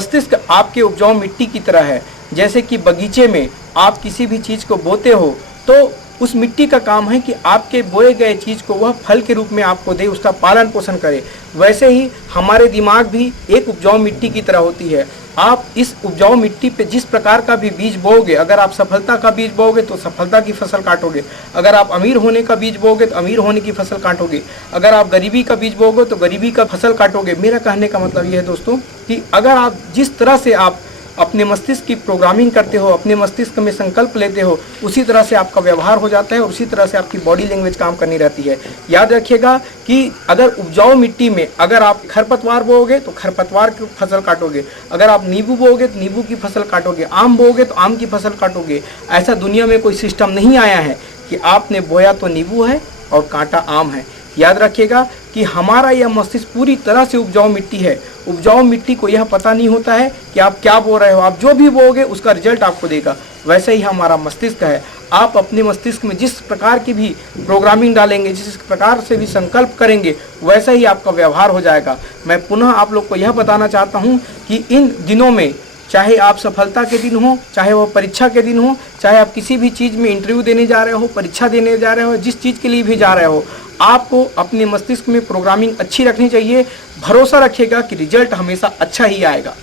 मस्तिष्क आपके उपजाऊ मिट्टी की तरह है। जैसे कि बगीचे में आप किसी भी चीज़ को बोते हो तो उस मिट्टी का काम है कि आपके बोए गए चीज़ को वह फल के रूप में आपको दे, उसका पालन पोषण करे। वैसे ही हमारे दिमाग भी एक उपजाऊ मिट्टी की तरह होती है। आप इस उपजाऊ मिट्टी पे जिस प्रकार का भी बीज बोओगे, अगर आप सफलता का बीज बोओगे तो सफलता की फसल काटोगे, अगर आप अमीर होने का बीज बोओगे तो अमीर होने की फसल काटोगे, अगर आप गरीबी का बीज बोओगे तो गरीबी का फसल काटोगे। मेरा कहने का मतलब यह है दोस्तों कि अगर आप जिस तरह से आप अपने मस्तिष्क की प्रोग्रामिंग करते हो, अपने मस्तिष्क में संकल्प लेते हो, उसी तरह से आपका व्यवहार हो जाता है और उसी तरह से आपकी बॉडी लैंग्वेज काम करनी रहती है। याद रखिएगा कि अगर उपजाऊ मिट्टी में अगर आप खरपतवार बोओगे तो खरपतवार की फसल काटोगे, अगर आप नींबू बोओगे तो नींबू की फसल काटोगे, आम बोओगे तो आम की फसल काटोगे। ऐसा दुनिया में कोई सिस्टम नहीं आया है कि आपने बोया तो नींबू है और काटा आम है। याद रखिएगा कि हमारा यह मस्तिष्क पूरी तरह से उपजाऊ मिट्टी है। उपजाऊ मिट्टी को यह पता नहीं होता है कि आप क्या बो रहे हो, आप जो भी बोओगे उसका रिजल्ट आपको देगा। वैसे ही हमारा मस्तिष्क है। आप अपने मस्तिष्क में जिस प्रकार की भी प्रोग्रामिंग डालेंगे, जिस प्रकार से भी संकल्प करेंगे, वैसा ही आपका व्यवहार हो जाएगा। मैं पुनः आप लोग को यह बताना चाहता हूँ कि इन दिनों में चाहे आप सफलता के दिन हो, चाहे वो परीक्षा के दिन हो, चाहे आप किसी भी चीज़ में इंटरव्यू देने जा रहे हो, परीक्षा देने जा रहे हो, जिस चीज़ के लिए भी जा रहे हो, आपको अपने मस्तिष्क में प्रोग्रामिंग अच्छी रखनी चाहिए। भरोसा रखिएगा कि रिजल्ट हमेशा अच्छा ही आएगा।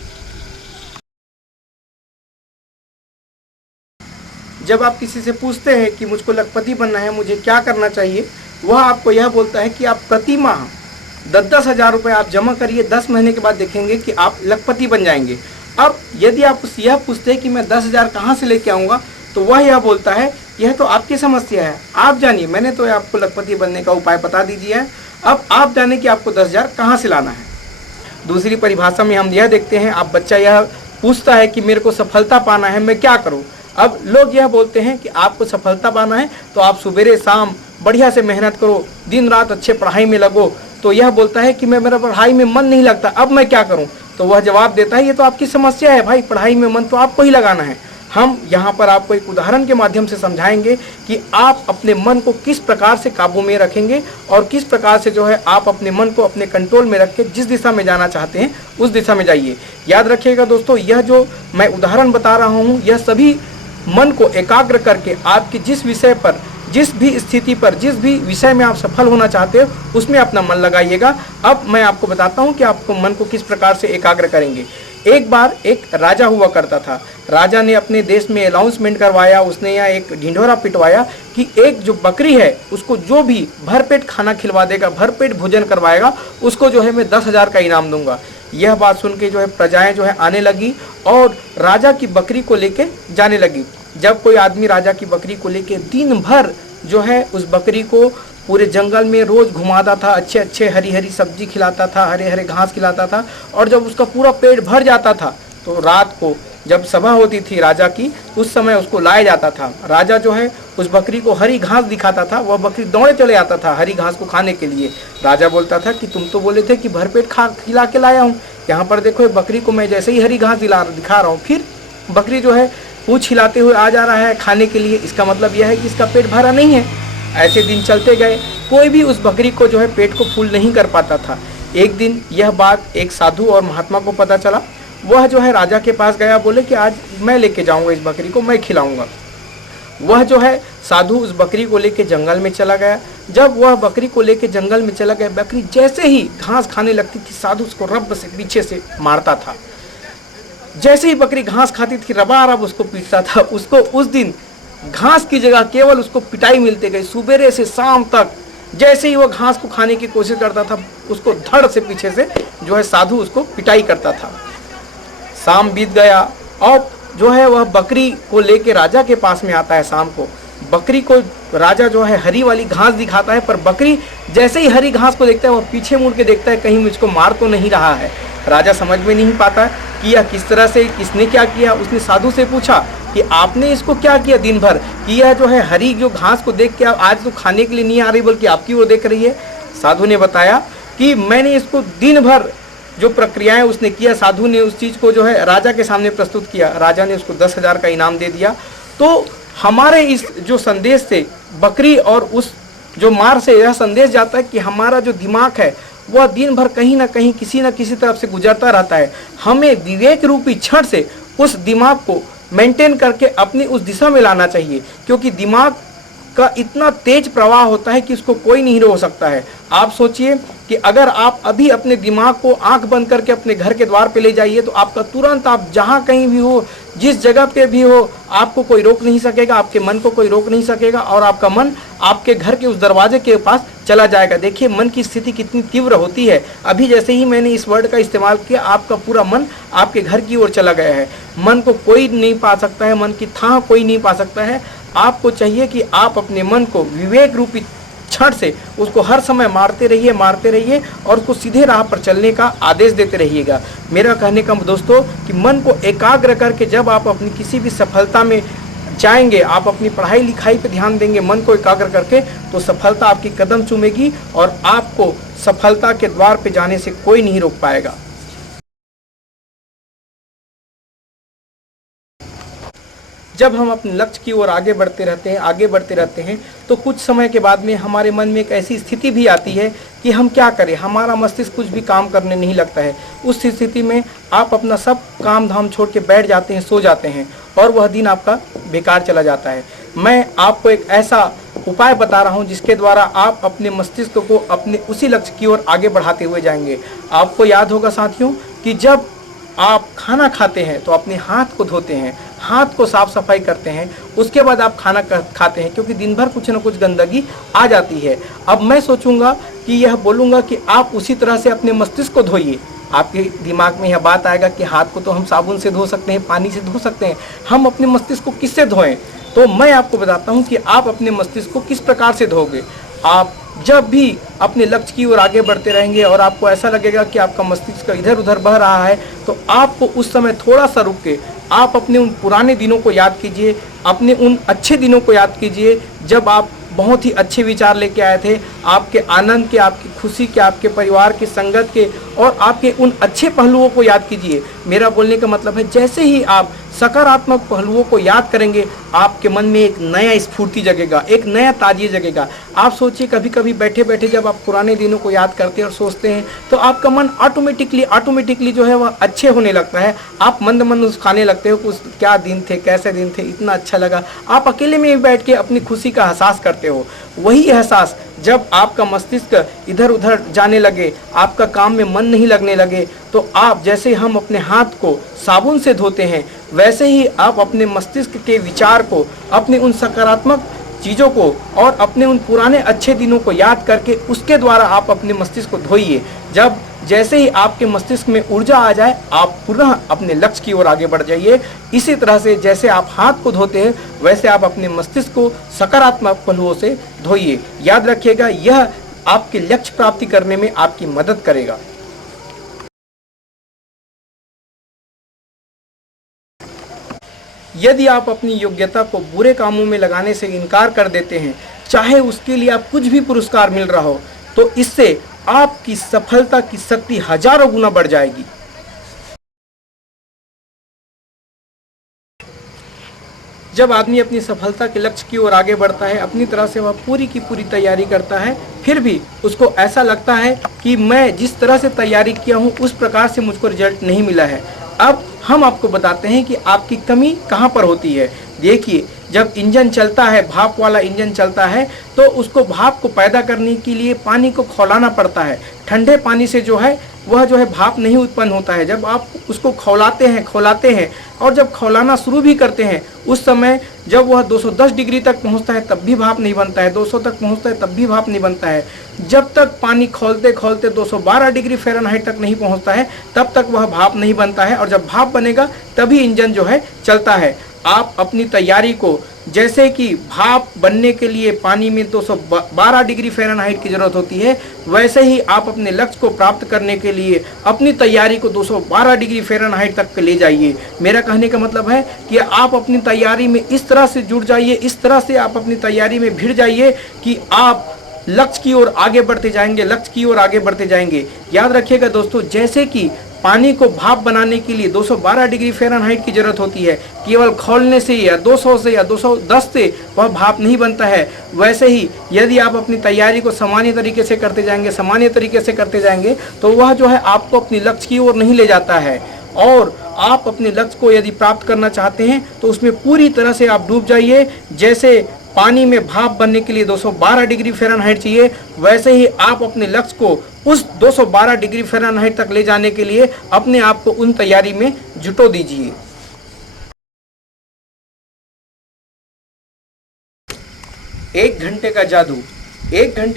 जब आप किसी से पूछते हैं कि मुझको लखपति बनना है, मुझे क्या करना चाहिए, वह आपको यह बोलता है कि आप प्रति माह 10-10 हज़ार रुपये आप जमा करिए, 10 महीने के बाद देखेंगे कि आप लखपति बन जाएंगे। अब यदि आप उससे यह पूछते हैं कि मैं 10 हज़ार कहाँ से लेके आऊँगा, तो वह यह बोलता है यह तो आपकी समस्या है, आप जानिए, मैंने तो आपको लखपति बनने का उपाय बता दीजिए है, अब आप जाने कि आपको 10 हज़ार कहाँ से लाना है। दूसरी परिभाषा में हम यह देखते हैं, आप बच्चा यह पूछता है कि मेरे को सफलता पाना है, मैं क्या करूँ। अब लोग यह बोलते हैं कि आपको सफलता पाना है तो आप सुबह शाम बढ़िया से मेहनत करो, दिन रात अच्छे पढ़ाई में लगो। तो यह बोलता है कि मेरा पढ़ाई में मन नहीं लगता, अब मैं क्या करूं। तो वह जवाब देता है ये तो आपकी समस्या है भाई, पढ़ाई में मन तो आपको ही लगाना है। हम यहाँ पर आपको एक उदाहरण के माध्यम से समझाएंगे कि आप अपने मन को किस प्रकार से काबू में रखेंगे और किस प्रकार से जो है आप अपने मन को अपने कंट्रोल में रख के जिस दिशा में जाना चाहते हैं उस दिशा में जाइए। याद रखिएगा दोस्तों, यह जो मैं उदाहरण बता रहा हूँ, यह सभी मन को एकाग्र करके आपकी जिस विषय पर, जिस भी स्थिति पर, जिस भी विषय में आप सफल होना चाहते हो उसमें अपना मन लगाइएगा। अब मैं आपको बताता हूँ कि आपको मन को किस प्रकार से एकाग्र करेंगे। एक बार एक राजा हुआ करता था। राजा ने अपने देश में अनाउंसमेंट करवाया, उसने यहाँ एक ढिंढोरा पिटवाया कि एक जो बकरी है उसको जो भी भरपेट खाना खिलवा देगा, भरपेट भोजन करवाएगा, उसको जो है मैं 10 हज़ार का इनाम दूंगा। यह बात सुन के जो है प्रजाएं जो है आने लगी और राजा की बकरी को लेके जाने लगी। जब कोई आदमी राजा की बकरी को लेके दिन भर जो है उस बकरी को पूरे जंगल में रोज घुमाता था, अच्छे अच्छे हरी हरी सब्जी खिलाता था, हरे हरे घास खिलाता था, और जब उसका पूरा पेट भर जाता था तो रात को जब सभा होती थी राजा की, उस समय उसको लाया जाता था। राजा जो है उस बकरी को हरी घास दिखाता था, वह बकरी दौड़े चले आता था हरी घास को खाने के लिए। राजा बोलता था कि तुम तो बोले थे कि भरपेट खिला के लाया हूँ, यहाँ पर देखो बकरी को मैं जैसे ही हरी घास दिखा रहा हूँ, फिर बकरी जो है पूँछ हिलाते हुए आ जा रहा है खाने के लिए। इसका मतलब यह है कि इसका पेट भरा नहीं है। ऐसे दिन चलते गए, कोई भी उस बकरी को जो है पेट को फुल नहीं कर पाता था। एक दिन यह बात एक साधु और महात्मा को पता चला। वह जो है राजा के पास गया, बोले कि आज मैं लेके जाऊंगा इस बकरी को, मैं खिलाऊंगा। वह जो है साधु उस बकरी को लेके जंगल में चला गया। जब वह बकरी को लेके जंगल में चला गया, बकरी जैसे ही घास खाने लगती थी, साधु उसको रब से पीछे से मारता था। जैसे ही बकरी घास खाती थी, रबारब उसको पीटता था। उसको उस दिन घास की जगह केवल उसको पिटाई मिलती गई। सुबह से शाम तक जैसे ही वो घास को खाने की कोशिश करता था, उसको धड़ से पीछे से जो है साधु उसको पिटाई करता था। शाम बीत गया और जो है वह बकरी को लेके राजा के पास में आता है। शाम को बकरी को राजा जो है हरी वाली घास दिखाता है, पर बकरी जैसे ही हरी घास को देखता है वह पीछे मुड़ के देखता है कहीं मुझको मार तो नहीं रहा है। राजा समझ में नहीं पाता कि यह किस तरह से, किसने क्या किया। उसने साधु से पूछा कि आपने इसको क्या किया दिन भर, कि यह जो है हरी जो घास को देख के आज तो खाने के लिए नहीं आ रही बल्कि आपकी ओर देख रही है। साधु ने बताया कि मैंने इसको दिन भर जो प्रक्रियाएं उसने किया, साधु ने उस चीज़ को जो है राजा के सामने प्रस्तुत किया। राजा ने उसको 10 हज़ार का इनाम दे दिया। तो हमारे इस जो संदेश से, बकरी और उस जो मार से यह संदेश जाता है कि हमारा जो दिमाग है वह दिन भर कहीं ना कहीं किसी न किसी तरफ से गुजरता रहता है। हमें विवेक रूपी क्षण से उस दिमाग को मेंटेन करके अपनी उस दिशा में लाना चाहिए, क्योंकि दिमाग का इतना तेज प्रवाह होता है कि उसको कोई नहीं रोक सकता है। आप सोचिए कि अगर आप अभी अपने दिमाग को आंख बंद करके अपने घर के द्वार पे ले जाइए तो आपका तुरंत, आप जहां कहीं भी हो, जिस जगह पे भी हो, आपको कोई रोक नहीं सकेगा, आपके मन को कोई रोक नहीं सकेगा और आपका मन आपके घर के उस दरवाजे के पास चला जाएगा। देखिए मन की स्थिति कितनी तीव्र होती है। अभी जैसे ही मैंने इस वर्ड का इस्तेमाल किया, आपका पूरा मन आपके घर की ओर चला गया है। मन को कोई नहीं पा सकता है, मन की थाह कोई नहीं पा सकता है। आपको चाहिए कि आप अपने मन को विवेक रूपी क्षण से उसको हर समय मारते रहिए और उसको सीधे राह पर चलने का आदेश देते रहिएगा। मेरा कहने का दोस्तों कि मन को एकाग्र करके जब आप अपनी किसी भी सफलता में जाएंगे, आप अपनी पढ़ाई लिखाई पे ध्यान देंगे मन को एकाग्र करके, तो सफलता आपकी कदम चूमेगी और आपको सफलता के द्वार पे जाने से कोई नहीं रोक पाएगा। जब हम अपने लक्ष्य की ओर आगे बढ़ते रहते हैं तो कुछ समय के बाद में हमारे मन में एक ऐसी स्थिति भी आती है कि हम क्या करें, हमारा मस्तिष्क कुछ भी काम करने नहीं लगता है। उस स्थिति में आप अपना सब काम धाम छोड़ के बैठ जाते हैं, सो जाते हैं और वह दिन आपका बेकार चला जाता है। मैं आपको एक ऐसा उपाय बता रहा हूं जिसके द्वारा आप अपने मस्तिष्क को अपने उसी लक्ष्य की ओर आगे बढ़ाते हुए जाएंगे। आपको याद होगा साथियों कि जब आप खाना खाते हैं तो अपने हाथ को धोते हैं, हाथ को साफ सफाई करते हैं, उसके बाद आप खाना खाते हैं, क्योंकि दिन भर कुछ न कुछ गंदगी आ जाती है। अब मैं सोचूंगा कि यह बोलूँगा कि आप उसी तरह से अपने मस्तिष्क को धोइए। आपके दिमाग में यह बात आएगा कि हाथ को तो हम साबुन से धो सकते हैं, पानी से धो सकते हैं, हम अपने मस्तिष्क को किससे धोएं? तो मैं आपको बताता हूँ कि आप अपने मस्तिष्क को किस प्रकार से धोगे। आप जब भी अपने लक्ष्य की ओर आगे बढ़ते रहेंगे और आपको ऐसा लगेगा कि आपका मस्तिष्क इधर उधर बह रहा है, तो आपको उस समय थोड़ा सा रुक के आप अपने उन पुराने दिनों को याद कीजिए, अपने उन अच्छे दिनों को याद कीजिए जब आप बहुत ही अच्छे विचार लेके आए थे, आपके आनंद के, आपकी खुशी के, आपके परिवार के, संगत के और आपके उन अच्छे पहलुओं को याद कीजिए। मेरा बोलने का मतलब है जैसे ही आप सकारात्मक पहलुओं को याद करेंगे, आपके मन में एक नया स्फूर्ति जगेगा, एक नया ताजगी जगेगा। आप सोचिए कभी कभी बैठे बैठे जब आप पुराने दिनों को याद करते हैं और सोचते हैं तो आपका मन ऑटोमेटिकली जो है वह अच्छे होने लगता है। आप मंद मुस्कुराने लगते हो, कुछ क्या दिन थे, कैसे दिन थे, इतना अच्छा लगा। आप अकेले में बैठ के अपनी खुशी का एहसास करते हो। वही एहसास जब आपका मस्तिष्क इधर उधर जाने लगे, आपका काम में मन नहीं लगने लगे, तो आप जैसे हम अपने हाथ को साबुन से धोते हैं, वैसे ही आप अपने मस्तिष्क के विचार को, अपने उन सकारात्मक चीज़ों को और अपने उन पुराने अच्छे दिनों को याद करके उसके द्वारा आप अपने मस्तिष्क को धोइए। जब जैसे ही आपके मस्तिष्क में ऊर्जा आ जाए, आप पुनः अपने लक्ष्य की ओर आगे बढ़ जाइए। इसी तरह से जैसे आप हाथ को धोते हैं, वैसे आप अपने मस्तिष्क को सकारात्मक पहलुओं से धोइए। याद रखिएगा, यह आपके लक्ष्य प्राप्ति करने में आपकी मदद करेगा। यदि आप अपनी योग्यता को बुरे कामों में लगाने से इनकार कर देते हैं, चाहे उसके लिए आप कुछ भी पुरस्कार मिल रहा हो, तो इससे आपकी सफलता की शक्ति हजारों गुना बढ़ जाएगी। जब आदमी अपनी सफलता के लक्ष्य की ओर आगे बढ़ता है, अपनी तरह से वह पूरी की पूरी तैयारी करता है, फिर भी उसको ऐसा लगता है कि मैं जिस तरह से तैयारी किया हूँ उस प्रकार से मुझको रिजल्ट नहीं मिला है। अब हम आपको बताते हैं कि आपकी कमी कहाँ पर होती है। देखिए, जब इंजन चलता है, भाप वाला इंजन चलता है, तो उसको भाप को पैदा करने के लिए पानी को खौलाना पड़ता है। ठंडे पानी से जो है वह जो है भाप नहीं उत्पन्न होता है। जब आप उसको खौलाते हैं और जब खौलाना शुरू भी करते हैं, उस समय जब वह 210 डिग्री तक पहुंचता है तब भी भाप नहीं बनता है, 200 तक पहुंचता है तब भी भाप नहीं बनता है। जब तक पानी खौलते खौलते 212 डिग्री फ़ारेनहाइट तक नहीं पहुंचता है, तब तक वह भाप नहीं बनता है, और जब भाप बनेगा तभी इंजन जो है चलता है। आप अपनी तैयारी को, जैसे कि भाप बनने के लिए पानी में 212 डिग्री फ़ारेनहाइट की ज़रूरत होती है, वैसे ही आप अपने लक्ष्य को प्राप्त करने के लिए अपनी तैयारी को 212 डिग्री फ़ारेनहाइट तक ले जाइए। मेरा कहने का मतलब है कि आप अपनी तैयारी में इस तरह से जुड़ जाइए, इस तरह से आप अपनी तैयारी में भिड़ जाइए कि आप लक्ष्य की ओर आगे बढ़ते जाएंगे, लक्ष्य की ओर आगे बढ़ते जाएंगे। याद रखिएगा दोस्तों, जैसे कि पानी को भाप बनाने के लिए 212 डिग्री फ़ारेनहाइट की ज़रूरत होती है। केवल खौलने से या 200 से या 210 से वह भाप नहीं बनता है। वैसे ही यदि आप अपनी तैयारी को सामान्य तरीके से करते जाएंगे तो वह जो है आपको अपनी लक्ष्य की ओर नहीं ले जाता है। और आप अपने लक्ष्य को यदि प्राप्त करना चाहते हैं तो उसमें पूरी तरह से आप डूब जाइए। जैसे पानी में भाप बनने के लिए 212 डिग्री फ़ारेनहाइट चाहिए, वैसे ही आप अपने लक्ष्य को उस 212 डिग्री फ़ारेनहाइट तक ले जाने के लिए अपने आप को उन तैयारी में जुटो दीजिए। एक घंटे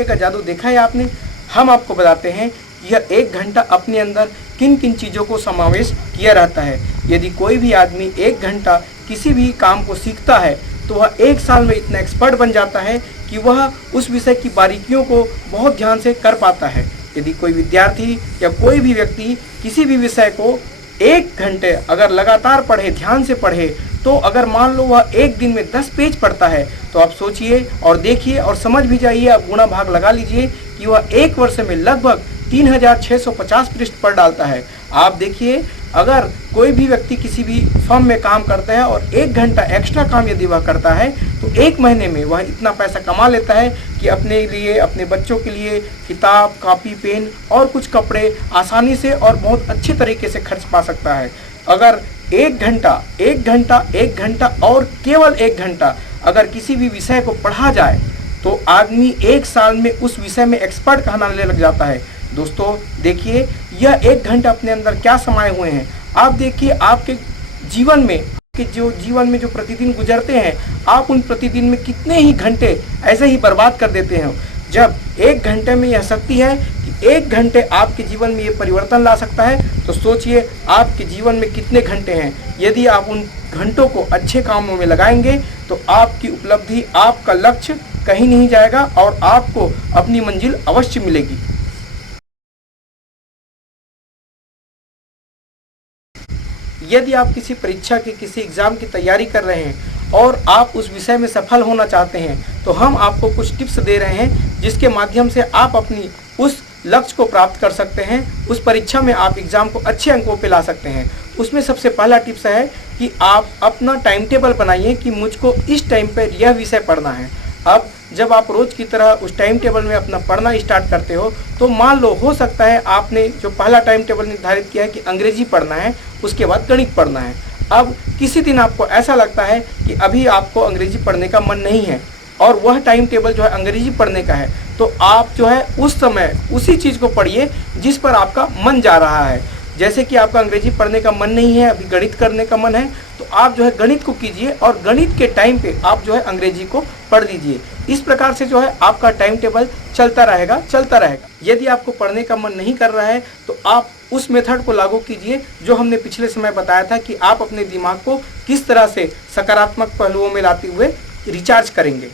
का जादू देखा है आपने? हम आपको बताते हैं यह 1 घंटा अपने अंदर किन किन चीज़ों को समावेश किया रहता है। यदि कोई भी आदमी 1 घंटा किसी भी काम को सीखता है तो वह 1 साल में इतना एक्सपर्ट बन जाता है कि वह उस विषय की बारीकियों को बहुत ध्यान से कर पाता है। यदि कोई विद्यार्थी या कोई भी व्यक्ति किसी भी विषय को 1 घंटे अगर लगातार पढ़े, ध्यान से पढ़े, तो अगर मान लो वह एक दिन में 10 पेज पढ़ता है तो आप सोचिए और देखिए और समझ भी जाइए, आप गुणा भाग लगा लीजिए कि वह 1 वर्ष में लगभग 3650 पृष्ठ पढ़ डालता है। आप देखिए, अगर कोई भी व्यक्ति किसी भी फर्म में काम करता है और 1 घंटा एक्स्ट्रा काम यदि वह करता है तो 1 महीने में वह इतना पैसा कमा लेता है कि अपने लिए, अपने बच्चों के लिए किताब, कॉपी, पेन और कुछ कपड़े आसानी से और बहुत अच्छे तरीके से खर्च पा सकता है। अगर 1 घंटा और केवल 1 घंटा अगर किसी भी विषय को पढ़ा जाए तो आदमी 1 साल में उस विषय में एक्सपर्ट कहलाने लग जाता है। दोस्तों देखिए, यह 1 घंटा अपने अंदर क्या समाये हुए हैं। आप देखिए, आपके जीवन में जो प्रतिदिन गुजरते हैं, आप उन प्रतिदिन में कितने ही घंटे ऐसे ही बर्बाद कर देते हैं। जब 1 घंटे में यह शक्ति है कि 1 घंटे आपके जीवन में ये परिवर्तन ला सकता है, तो सोचिए आपके जीवन में कितने घंटे हैं। यदि आप उन घंटों को अच्छे कामों में लगाएंगे तो आपकी उपलब्धि, आपका लक्ष्य कहीं नहीं जाएगा और आपको अपनी मंजिल अवश्य मिलेगी। यदि आप किसी परीक्षा की, किसी एग्ज़ाम की तैयारी कर रहे हैं और आप उस विषय में सफल होना चाहते हैं तो हम आपको कुछ टिप्स दे रहे हैं जिसके माध्यम से आप अपनी उस लक्ष्य को प्राप्त कर सकते हैं। उस परीक्षा में आप एग्ज़ाम को अच्छे अंकों पे ला सकते हैं। उसमें सबसे पहला टिप्स है कि आप अपना टाइम टेबल बनाइए कि मुझको इस टाइम पर यह विषय पढ़ना है। अब जब आप रोज़ की तरह उस टाइम टेबल में अपना पढ़ना स्टार्ट करते हो तो मान लो हो सकता है आपने जो पहला टाइम टेबल निर्धारित किया है कि अंग्रेजी पढ़ना है, उसके बाद गणित पढ़ना है। अब किसी दिन आपको ऐसा लगता है कि अभी आपको अंग्रेजी पढ़ने का मन नहीं है और वह टाइम टेबल जो है अंग्रेजी पढ़ने का है, तो आप जो है उस समय उसी चीज़ को पढ़िए जिस पर आपका मन जा रहा है। जैसे कि आपका अंग्रेजी पढ़ने का मन नहीं है, अभी गणित करने का मन है, तो आप जो है गणित को कीजिए और गणित के टाइम पे आप जो है अंग्रेजी को पढ़ लीजिए। इस प्रकार से जो है आपका टाइम टेबल चलता रहेगा। यदि आपको पढ़ने का मन नहीं कर रहा है तो आप उस मेथड को लागू कीजिए जो हमने पिछले समय बताया था कि आप अपने दिमाग को किस तरह से सकारात्मक पहलुओं में लाते हुए रिचार्ज करेंगे।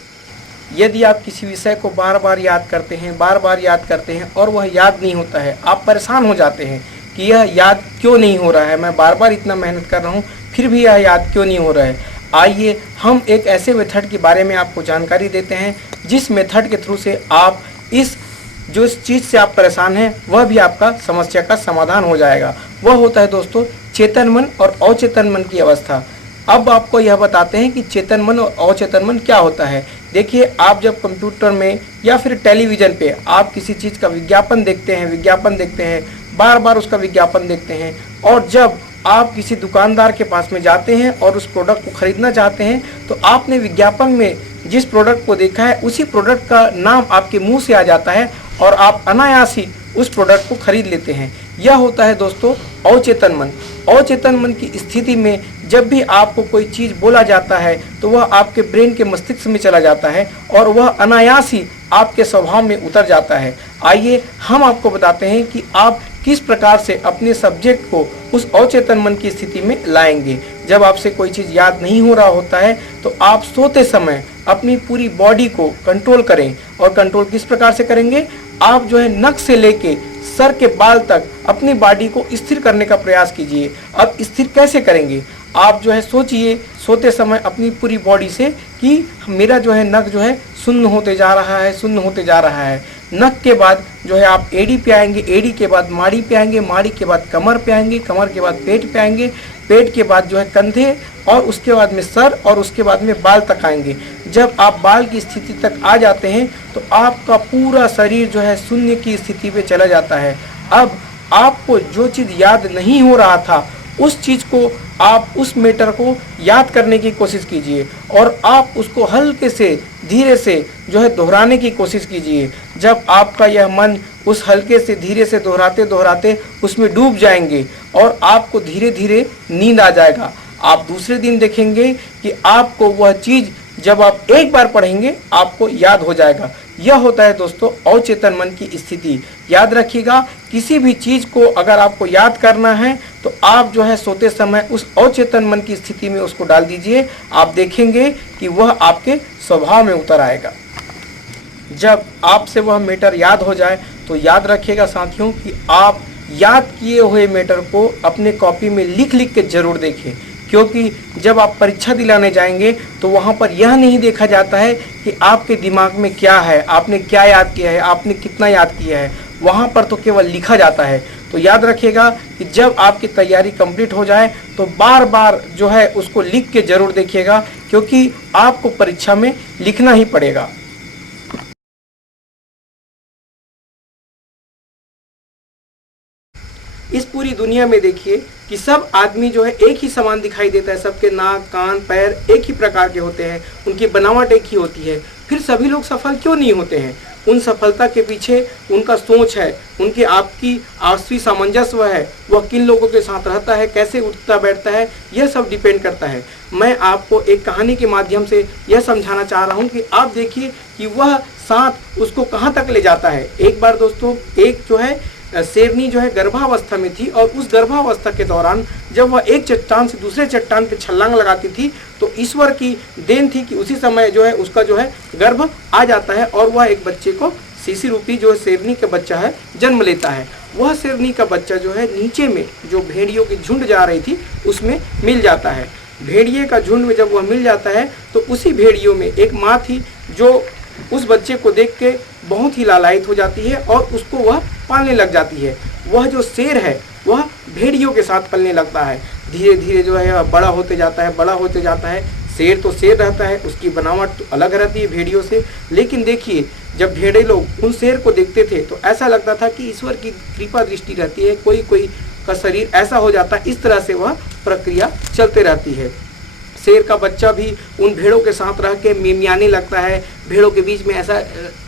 यदि आप किसी विषय को बार बार याद करते हैं और वह याद नहीं होता है, आप परेशान हो जाते हैं कि यह याद क्यों नहीं हो रहा है, मैं बार बार इतना मेहनत कर रहा हूँ फिर भी यह याद क्यों नहीं हो रहा है। आइए हम एक ऐसे मेथड के बारे में आपको जानकारी देते हैं जिस मेथड के थ्रू से आप इस चीज़ से आप परेशान हैं वह भी आपका समस्या का समाधान हो जाएगा। वह होता है दोस्तों चेतन मन और अचेतन मन की अवस्था। अब आपको यह बताते हैं कि चेतन मन और अचेतन मन क्या होता है। देखिए, आप जब कंप्यूटर में या फिर टेलीविज़न पे आप किसी चीज़ का विज्ञापन देखते हैं, बार बार उसका विज्ञापन देखते हैं, और जब आप किसी दुकानदार के पास में जाते हैं और उस प्रोडक्ट को खरीदना चाहते हैं तो आपने विज्ञापन में जिस प्रोडक्ट को देखा है उसी प्रोडक्ट का नाम आपके मुंह से आ जाता है और आप अनायास ही उस प्रोडक्ट को खरीद लेते हैं। यह होता है दोस्तों अचेतन मन। अचेतन मन की स्थिति में जब भी आपको कोई चीज़ बोला जाता है तो वह आपके ब्रेन के मस्तिष्क में चला जाता है और वह अनायास ही आपके स्वभाव में उतर जाता है। आइए हम आपको बताते हैं कि आप किस प्रकार से अपने सब्जेक्ट को उस अचेतन मन की स्थिति में लाएंगे। जब आपसे कोई चीज़ याद नहीं हो रहा होता है तो आप सोते समय अपनी पूरी बॉडी को कंट्रोल करें। और कंट्रोल किस प्रकार से करेंगे? आप जो है नख से लेके सर के बाल तक अपनी बॉडी को स्थिर करने का प्रयास कीजिए। अब स्थिर कैसे करेंगे? आप जो है सोचिए सोते समय अपनी पूरी बॉडी से कि मेरा जो है नख जो है शून्य होते जा रहा है, शून्य होते जा रहा है। नक के बाद जो है आप एड़ी पे आएंगे, एड़ी के बाद माड़ी पे आएंगे, माड़ी के बाद कमर पे आएंगे, कमर के बाद पेट पे आएंगे, पेट के बाद जो है कंधे, और उसके बाद में सर, और उसके बाद में बाल तक आएंगे। जब आप बाल की स्थिति तक आ जाते हैं तो आपका पूरा शरीर जो है शून्य की स्थिति पे चला जाता है। अब आपको जो चीज़ याद नहीं हो रहा था उस चीज़ को आप उस मैटर को याद करने की कोशिश कीजिए और आप उसको हल्के से धीरे से जो है दोहराने की कोशिश कीजिए। जब आपका यह मन उस हल्के से धीरे से दोहराते दोहराते उसमें डूब जाएंगे और आपको धीरे धीरे नींद आ जाएगा। आप दूसरे दिन देखेंगे कि आपको वह चीज़ जब आप एक बार पढ़ेंगे आपको याद हो जाएगा। यह होता है दोस्तों अवचेतन मन की स्थिति। याद रखिएगा, किसी भी चीज़ को अगर आपको याद करना है तो आप जो है सोते समय उस अवचेतन मन की स्थिति में उसको डाल दीजिए। आप देखेंगे कि वह आपके स्वभाव में उतर आएगा। जब आपसे वह मैटर याद हो जाए तो याद रखिएगा साथियों कि आप याद किए हुए मैटर को अपने कॉपी में लिख लिख के जरूर देखें, क्योंकि जब आप परीक्षा दिलाने जाएंगे तो वहाँ पर यह नहीं देखा जाता है कि आपके दिमाग में क्या है, आपने क्या याद किया है, आपने कितना याद किया है। वहाँ पर तो केवल लिखा जाता है। तो याद रखिएगा कि जब आपकी तैयारी कंप्लीट हो जाए तो बार बार जो है उसको लिख के जरूर देखिएगा, क्योंकि आपको परीक्षा में लिखना ही पड़ेगा। इस पूरी दुनिया में देखिए कि सब आदमी जो है एक ही समान दिखाई देता है। सबके नाक, कान, पैर एक ही प्रकार के होते हैं, उनकी बनावट एक ही होती है। फिर सभी लोग सफल क्यों नहीं होते हैं? उन सफलता के पीछे उनका सोच है, उनके आपकी आपसी सामंजस्य है, वह किन लोगों के साथ रहता है, कैसे उठता बैठता है, यह सब डिपेंड करता है। मैं आपको एक कहानी के माध्यम से यह समझाना चाह रहा हूँ कि आप देखिए कि वह साथ उसको कहाँ तक ले जाता है। एक बार दोस्तों एक जो है शेरनी जो है गर्भावस्था में थी और उस गर्भावस्था के दौरान जब वह एक चट्टान से दूसरे चट्टान पे छलांग लगाती थी तो ईश्वर की देन थी कि उसी समय जो है उसका जो है गर्भ आ जाता है और वह एक बच्चे को सीसी रूपी जो शेरनी का बच्चा है जन्म लेता है। वह शेरनी का बच्चा जो है नीचे में जो भेड़ियों की झुंड जा रही थी उसमें मिल जाता है। भेड़िए का झुंड में जब वह मिल जाता है तो उसी भेड़ियों में एक माँ थी जो उस बच्चे को देख के बहुत ही लालायित हो जाती है और उसको वह पालने लग जाती है। वह जो शेर है वह भेड़ियों के साथ पलने लगता है। धीरे धीरे जो है बड़ा होते जाता है, बड़ा होते जाता है। शेर तो शेर रहता है, उसकी बनावट तो अलग रहती है भेड़ियों से। लेकिन देखिए जब भेड़े लोग उन शेर को देखते थे तो ऐसा लगता था कि ईश्वर की कृपा दृष्टि रहती है, कोई कोई का शरीर ऐसा हो जाता है। इस तरह से वह प्रक्रिया चलते रहती है। शेर का बच्चा भी उन भेड़ों के साथ रह के मिमियाने लगता है, भेड़ों के बीच में ऐसा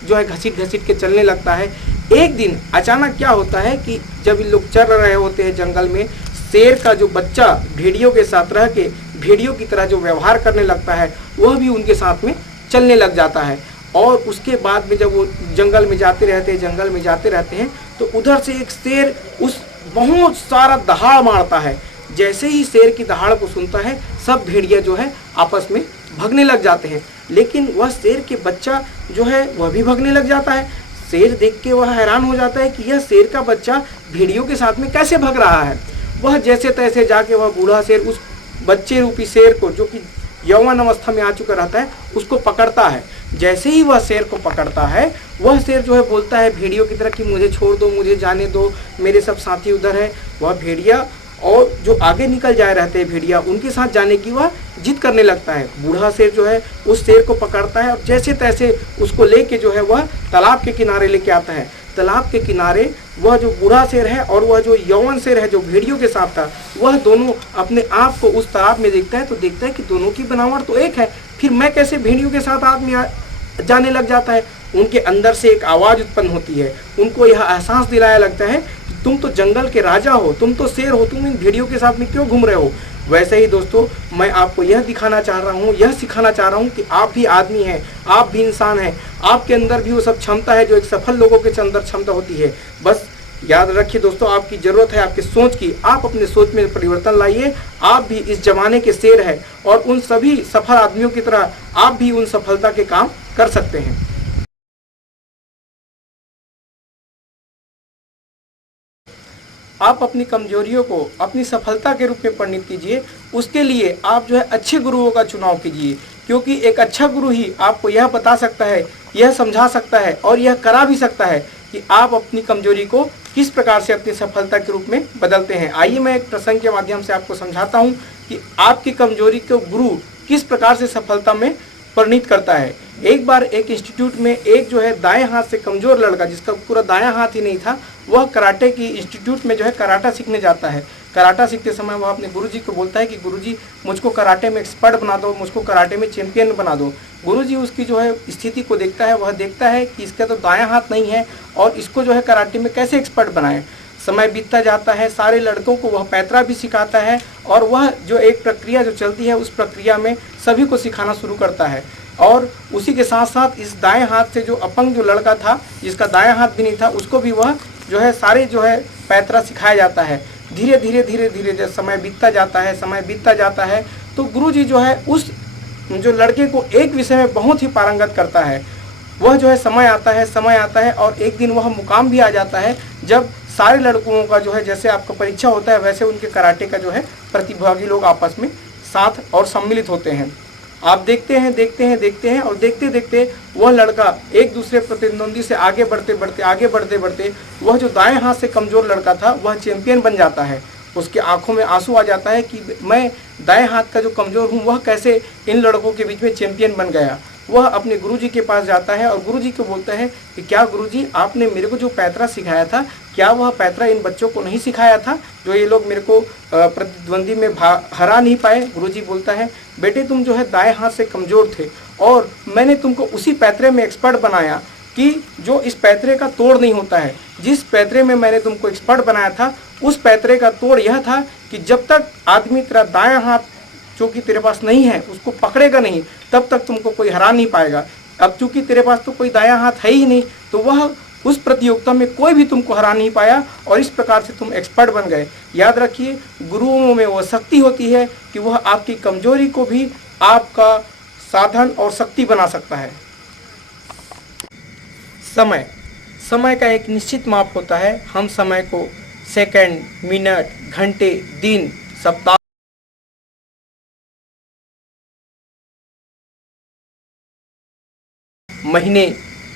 जो है घसीट घसीट के चलने लगता है। एक दिन अचानक क्या होता है कि जब इन लोग चल रहे होते हैं जंगल में, शेर का जो बच्चा भेड़ियों के साथ रह के भेड़ियों की तरह जो व्यवहार करने लगता है वह भी उनके साथ में चलने लग जाता है। और उसके बाद में जब वो जंगल में जाते रहते हैं तो उधर से एक शेर उस बहुत सारा दहाड़ मारता है। जैसे ही शेर की दहाड़ को सुनता है सब भेड़िया जो है आपस में भागने लग जाते हैं। लेकिन वह शेर के बच्चा जो है वह भी भागने लग जाता है। शेर देख के वह हैरान हो जाता है कि यह शेर का बच्चा भेड़ियों के साथ में कैसे भाग रहा है। वह जैसे तैसे जाके वह बूढ़ा शेर उस बच्चे रूपी शेर को जो कि यौवन अवस्था में आ चुका रहता है उसको पकड़ता है। जैसे ही वह शेर को पकड़ता है वह शेर जो है बोलता है भेड़ियों की तरह कि मुझे छोड़ दो, मुझे जाने दो, मेरे सब साथी उधर है। वह भेड़िया और जो आगे निकल जाए रहते हैं भेड़िया उनके साथ जाने की वह जिद करने लगता है। बूढ़ा शेर जो है उस शेर को पकड़ता है और जैसे तैसे उसको लेके जो है वह तालाब के किनारे लेके आता है। तालाब के किनारे वह जो बूढ़ा शेर है और वह जो यौवन शेर है जो भेड़ियों के साथ था वह दोनों अपने आप को उस तालाब में देखता है तो देखता है कि दोनों की बनावट तो एक है, फिर मैं कैसे भेड़ियों के साथ आदमी जाने लग जाता है। उनके अंदर से एक आवाज़ उत्पन्न होती है, उनको यह एहसास दिलाया लगता है कि तुम तो जंगल के राजा हो, तुम तो शेर हो, तुम इन भेड़ियों के साथ में क्यों घूम रहे हो। वैसे ही दोस्तों मैं आपको यह दिखाना चाह रहा हूँ, यह सिखाना चाह रहा हूँ कि आप भी आदमी हैं, आप भी इंसान हैं, आपके अंदर भी वो सब क्षमता है जो एक सफल लोगों के अंदर क्षमता होती है। बस याद रखिए दोस्तों, आपकी ज़रूरत है आपके सोच की। आप अपने सोच में परिवर्तन लाइए। आप भी इस जमाने के शेर हैं और उन सभी सफल आदमियों की तरह आप भी उन सफलता के काम कर सकते हैं। आप अपनी कमजोरियों को अपनी सफलता के रूप में परिणित कीजिए। उसके लिए आप जो है अच्छे गुरुओं का चुनाव कीजिए, क्योंकि एक अच्छा गुरु ही आपको यह बता सकता है, यह समझा सकता है और यह करा भी सकता है कि आप अपनी कमजोरी को किस प्रकार से अपनी सफलता के रूप में बदलते हैं। आइए मैं एक प्रसंग के माध्यम से आपको समझाता हूँ कि आपकी कमजोरी को गुरु किस प्रकार से सफलता में परिणित करता है। एक बार एक इंस्टीट्यूट में एक जो है दाएं हाथ से कमजोर लड़का, जिसका पूरा दायां हाथ ही नहीं था, वह कराटे की इंस्टीट्यूट में जो है कराटा सीखने जाता है। कराटा सीखते समय वह अपने गुरुजी को बोलता है कि गुरुजी मुझको कराटे में एक्सपर्ट बना दो, मुझको कराटे में चैंपियन बना दो। गुरुजी उसकी जो है स्थिति को देखता है, वह देखता है कि इसका तो दायां हाथ नहीं है और इसको जो है कराटे में कैसे एक्सपर्ट बनाए। समय बीतता जाता है, सारे लड़कों को वह पैतरा भी सिखाता है और वह जो एक प्रक्रिया जो चलती है उस प्रक्रिया में सभी को सिखाना शुरू करता है। और उसी के साथ साथ इस दाएं हाथ से जो अपंग जो लड़का था, जिसका दायां हाथ भी नहीं था, उसको भी वह जो है सारे जो है पैतरा सिखाया जाता है। धीरे धीरे जब समय बीतता जाता है तो गुरुजी जो है उस जो लड़के को एक विषय में बहुत ही पारंगत करता है। वह जो है समय आता है और एक दिन वह मुकाम भी आ जाता है जब सारे लड़कों का जो है, जैसे आपका परीक्षा होता है वैसे उनके कराटे का जो है प्रतिभागी लोग आपस में साथ और सम्मिलित होते हैं। आप देखते हैं और देखते वह लड़का एक दूसरे प्रतिद्वंदी से आगे बढ़ते वह जो दाएं हाथ से कमज़ोर लड़का था वह चैंपियन बन जाता है। उसके आंखों में आंसू आ जाता है कि मैं दाएं हाथ का जो कमज़ोर हूँ वह कैसे इन लड़कों के बीच में चैंपियन बन गया। वह अपने गुरुजी के पास जाता है और गुरुजी को बोलता है कि क्या गुरुजी, आपने मेरे को जो पैतरा सिखाया था, क्या वह पैतरा इन बच्चों को नहीं सिखाया था जो ये लोग मेरे को प्रतिद्वंदी में हरा नहीं पाए। गुरुजी बोलता है, बेटे तुम जो है दाएं हाथ से कमज़ोर थे और मैंने तुमको उसी पैतरे में एक्सपर्ट बनाया कि जो इस पैतरे का तोड़ नहीं होता है। जिस पैतरे में मैंने तुमको एक्सपर्ट बनाया था उस पैतरे का तोड़ यह था कि जब तक आदमी तेरा दायां हाथ जो कि तेरे पास नहीं है उसको पकड़ेगा नहीं, तब तक तुमको कोई हरा नहीं पाएगा। अब चूंकि तेरे पास तो कोई दायां हाथ है ही नहीं, तो वह उस प्रतियोगिता में कोई भी तुमको हरा नहीं पाया और इस प्रकार से तुम एक्सपर्ट बन गए। याद रखिए, गुरुओं में वह शक्ति होती है कि वह आपकी कमजोरी को भी आपका साधन और शक्ति बना सकता है। समय का एक निश्चित माप होता है। हम समय को सेकंड, मिनट, घंटे, दिन, सप्ताह, महीने,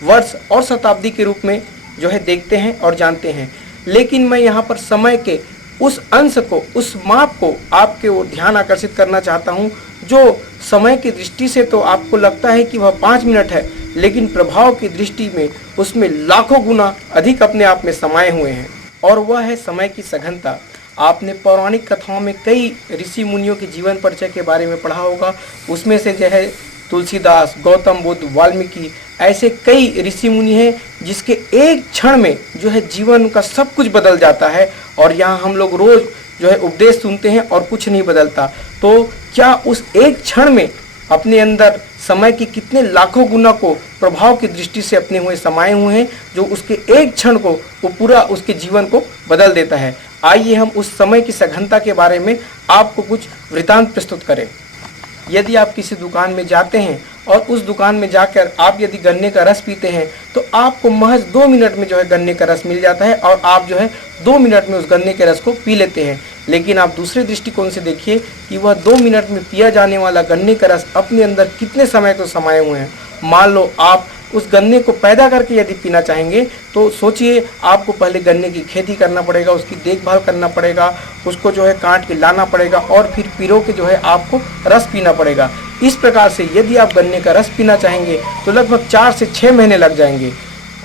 वर्ष और शताब्दी के रूप में जो है देखते हैं और जानते हैं। लेकिन मैं यहाँ पर समय के उस अंश को, उस माप को आपके ओर ध्यान आकर्षित करना चाहता हूँ जो समय की दृष्टि से तो आपको लगता है कि वह 5 मिनट है, लेकिन प्रभाव की दृष्टि में उसमें लाखों गुना अधिक अपने आप में समाये हुए हैं। और वह है समय की सघनता। आपने पौराणिक कथाओं में कई ऋषि मुनियों के जीवन परिचय के बारे में पढ़ा होगा। उसमें से जो है तुलसीदास, गौतम बुद्ध, वाल्मीकि, ऐसे कई ऋषि मुनि हैं जिसके एक क्षण में जो है जीवन का सब कुछ बदल जाता है। और यहाँ हम लोग रोज जो है उपदेश सुनते हैं और कुछ नहीं बदलता। तो क्या उस एक क्षण में अपने अंदर समय की कितने लाखों गुना को प्रभाव की दृष्टि से अपने हुए समाये हुए हैं, जो उसके एक क्षण को वो पूरा उसके जीवन को बदल देता है। आइए हम उस समय की सघनता के बारे में आपको कुछ वृतांत प्रस्तुत करें। यदि आप किसी दुकान में जाते हैं और उस दुकान में जाकर आप यदि गन्ने का रस पीते हैं तो आपको महज 2 मिनट में जो है गन्ने का रस मिल जाता है और आप जो है 2 मिनट में उस गन्ने के रस को पी लेते हैं। लेकिन आप दूसरे दृष्टिकोण से देखिए कि वह 2 मिनट में पिया जाने वाला गन्ने का रस अपने अंदर कितने समय को समाये हुए हैं। मान लो आप उस गन्ने को पैदा करके यदि पीना चाहेंगे तो सोचिए, आपको पहले गन्ने की खेती करना पड़ेगा, उसकी देखभाल करना पड़ेगा, उसको जो है काट के लाना पड़ेगा और फिर पिरो के जो है आपको रस पीना पड़ेगा। इस प्रकार से यदि आप गन्ने का रस पीना चाहेंगे तो लगभग 4 से 6 महीने लग जाएंगे।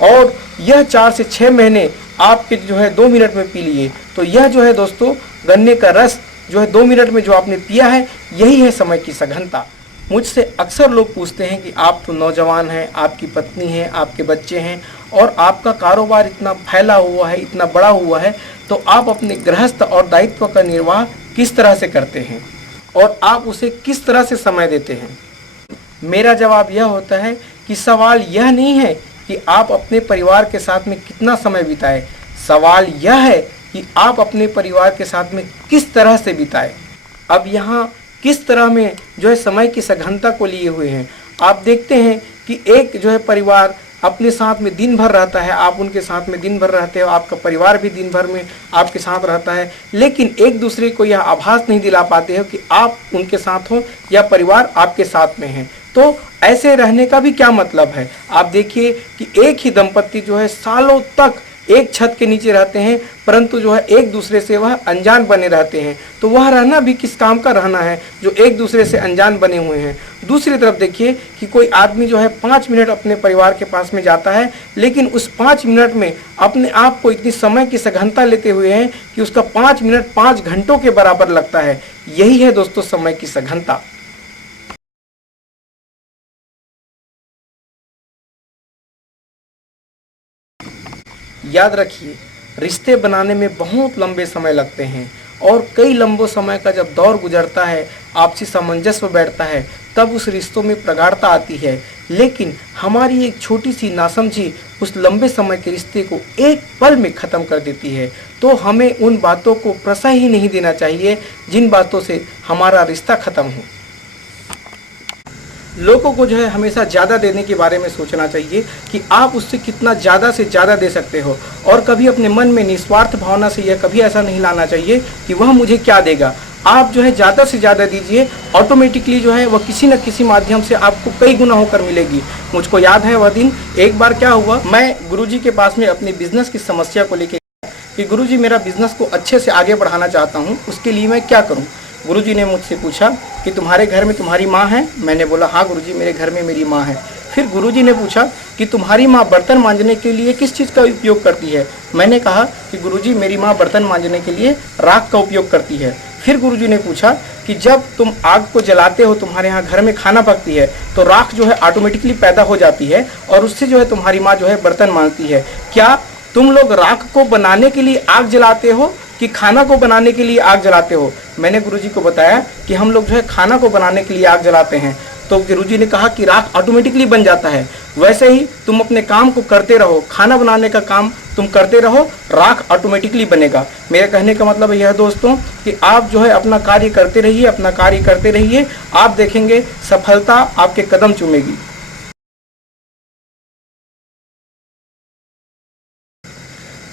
और यह 4 से 6 महीने आपके जो है 2 मिनट में पी लिए। तो यह जो है दोस्तों गन्ने का रस जो है 2 मिनट में जो आपने पिया है, यही है समय की सघनता। मुझसे अक्सर लोग पूछते हैं कि आप तो नौजवान हैं, आपकी पत्नी है, आपके बच्चे हैं और आपका कारोबार इतना फैला हुआ है, इतना बड़ा हुआ है, तो आप अपने गृहस्थ और दायित्व का निर्वाह किस तरह से करते हैं और आप उसे किस तरह से समय देते हैं। मेरा जवाब यह होता है कि सवाल यह नहीं है कि आप अपने परिवार के साथ में कितना समय बिताएं, सवाल यह है कि आप अपने परिवार के साथ में किस तरह से बिताएं। अब यहाँ किस तरह में जो है समय की सघनता को लिए हुए हैं। आप देखते हैं कि एक जो है परिवार अपने साथ में दिन भर रहता है, आप उनके साथ में दिन भर रहते हो, आपका परिवार भी दिन भर में आपके साथ रहता है, लेकिन एक दूसरे को यह आभास नहीं दिला पाते हो कि आप उनके साथ हो या परिवार आपके साथ में है। तो ऐसे रहने का भी क्या मतलब है? आप देखिए कि एक ही दंपत्ति जो है सालों तक एक छत के नीचे रहते हैं, परंतु जो है एक दूसरे से वह अनजान बने रहते हैं। तो वह रहना भी किस काम का रहना है जो एक दूसरे से अनजान बने हुए हैं। दूसरी तरफ देखिए कि कोई आदमी जो है 5 मिनट अपने परिवार के पास में जाता है, लेकिन उस 5 मिनट में अपने आप को इतनी समय की सघनता लेते हुए हैं कि उसका 5 मिनट 5 घंटों के बराबर लगता है। यही है दोस्तों समय की सघनता। याद रखिए, रिश्ते बनाने में बहुत लंबे समय लगते हैं और कई लंबे समय का जब दौर गुजरता है, आपसी सामंजस्य बैठता है, तब उस रिश्तों में प्रगाढ़ता आती है। लेकिन हमारी एक छोटी सी नासमझी उस लंबे समय के रिश्ते को एक पल में ख़त्म कर देती है। तो हमें उन बातों को प्रश्रय ही नहीं देना चाहिए जिन बातों से हमारा रिश्ता ख़त्म हो। लोगों को जो है हमेशा ज़्यादा देने के बारे में सोचना चाहिए कि आप उससे कितना ज़्यादा से ज़्यादा दे सकते हो, और कभी अपने मन में निस्वार्थ भावना से यह कभी ऐसा नहीं लाना चाहिए कि वह मुझे क्या देगा। आप जो है ज़्यादा से ज़्यादा दीजिए, ऑटोमेटिकली जो है वह किसी न किसी माध्यम से आपको कई गुना होकर मिलेगी। मुझको याद है वह दिन, एक बार क्या हुआ, मैं गुरुजी के पास में अपनी बिजनेस की समस्या को लेकर कि गुरुजी मेरा बिजनेस को अच्छे से आगे बढ़ाना चाहता हूँ, उसके लिए मैं क्या करूँ। गुरुजी ने मुझसे पूछा कि तुम्हारे घर में तुम्हारी माँ है? मैंने बोला हाँ गुरुजी, मेरे घर में मेरी माँ है। फिर गुरुजी ने पूछा कि तुम्हारी माँ बर्तन मांजने के लिए किस चीज़ का उपयोग करती है? मैंने कहा कि गुरुजी मेरी माँ बर्तन मांजने के लिए राख का उपयोग करती है। फिर गुरुजी ने पूछा कि जब तुम आग को जलाते हो, तुम्हारे यहाँ घर में खाना पकती है, तो राख जो है ऑटोमेटिकली पैदा हो जाती है और उससे जो है तुम्हारी माँ जो है बर्तन मांजती है। क्या तुम लोग राख को बनाने के लिए आग जलाते हो कि खाना को बनाने के लिए आग जलाते हो? मैंने गुरुजी को बताया कि हम लोग जो है खाना को बनाने के लिए आग जलाते हैं। तो गुरुजी ने कहा कि राख ऑटोमेटिकली बन जाता है। वैसे ही तुम अपने काम को करते रहो, खाना बनाने का काम तुम करते रहो, राख ऑटोमेटिकली बनेगा। मेरे कहने का मतलब यह है दोस्तों कि आप जो है अपना कार्य करते रहिए, अपना कार्य करते रहिए, आप देखेंगे सफलता आपके कदम चूमेगी।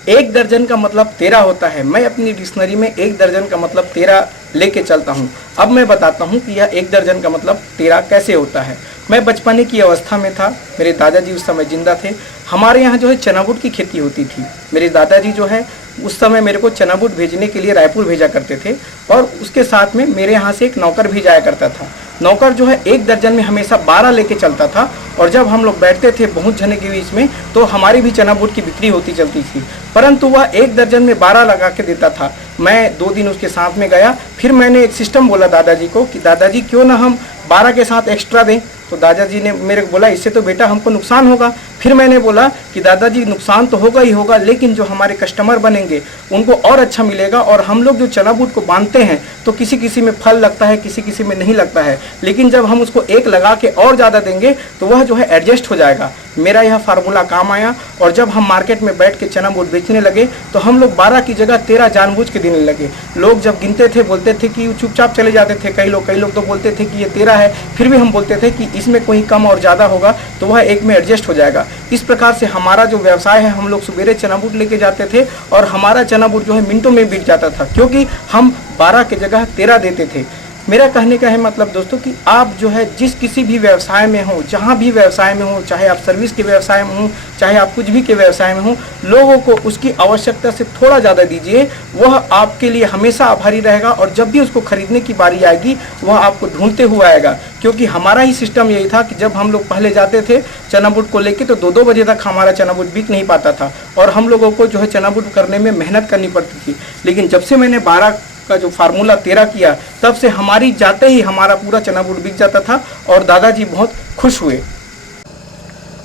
एक दर्जन का मतलब 13 होता है। मैं अपनी डिक्शनरी में एक दर्जन का मतलब 13 लेके चलता हूँ। अब मैं बताता हूँ कि यह एक दर्जन का मतलब 13 कैसे होता है। मैं बचपने की अवस्था में था, मेरे दादाजी उस समय जिंदा थे। हमारे यहाँ जो है चना बूट की खेती होती थी। मेरे दादाजी जो है उस समय मेरे को चना बूट भेजने के लिए रायपुर भेजा करते थे, और उसके साथ में मेरे यहाँ से एक नौकर भी जाया करता था। नौकर जो है एक दर्जन में हमेशा 12 लेके चलता था, और जब हम लोग बैठते थे बहुत जने के बीच में, तो हमारी भी चना बूट की बिक्री होती चलती थी, परंतु वह एक दर्जन में 12 लगा के देता था। मैं 2 दिन उसके साथ में गया, फिर मैंने एक सिस्टम बोला दादाजी को कि दादाजी क्यों ना हम 12 के साथ एक्स्ट्रा दें। तो दादाजी ने मेरे को बोला इससे तो बेटा हमको नुकसान होगा। फिर मैंने बोला कि दादाजी नुकसान तो होगा ही होगा, लेकिन जो हमारे कस्टमर बनेंगे उनको और अच्छा मिलेगा, और हम लोग जो चना बूट को बांधते हैं तो किसी किसी में फल लगता है, किसी किसी में नहीं लगता है, लेकिन जब हम उसको एक लगा के और ज़्यादा देंगे तो वह जो है एडजस्ट हो जाएगा। मेरा यह फार्मूला काम आया, और जब हम मार्केट में बैठ के चना बूट बेचने लगे तो हम लोग 12 की जगह 13 जानबूझ के देने लगे। लोग जब गिनते थे बोलते थे कि चुपचाप चले जाते थे। कई लोग तो बोलते थे कि ये 13 है, फिर भी हम बोलते थे कि इसमें कोई कम और ज़्यादा होगा तो वह एक में एडजस्ट हो जाएगा। इस प्रकार से हमारा जो व्यवसाय है, हम लोग सवेरे चना बूट लेके जाते थे और हमारा चना बूट जो है मिनटों में बिक जाता था, क्योंकि हम 12 की जगह 13 देते थे। मेरा कहने का है मतलब दोस्तों कि आप जो है जिस किसी भी व्यवसाय में हो, जहाँ भी व्यवसाय में हो, चाहे आप सर्विस के व्यवसाय में हो, चाहे आप कुछ भी के व्यवसाय में हो, लोगों को उसकी आवश्यकता से थोड़ा ज़्यादा दीजिए। वह आपके लिए हमेशा आभारी रहेगा, और जब भी उसको खरीदने की बारी आएगी वह आपको ढूंढते हुए आएगा। क्योंकि हमारा ही सिस्टम यही था कि जब हम लोग पहले जाते थे चना बूट को लेके, तो 2-2 बजे तक हमारा चना बूट बिक नहीं पाता था, और हम लोगों को जो है चना बूट करने में मेहनत करनी पड़ती थी। लेकिन जब से मैंने 12 का जो फार्मूला 13 किया, तब से हमारी जाते ही हमारा पूरा चना बूट बिक जाता था, और दादाजी बहुत खुश हुए।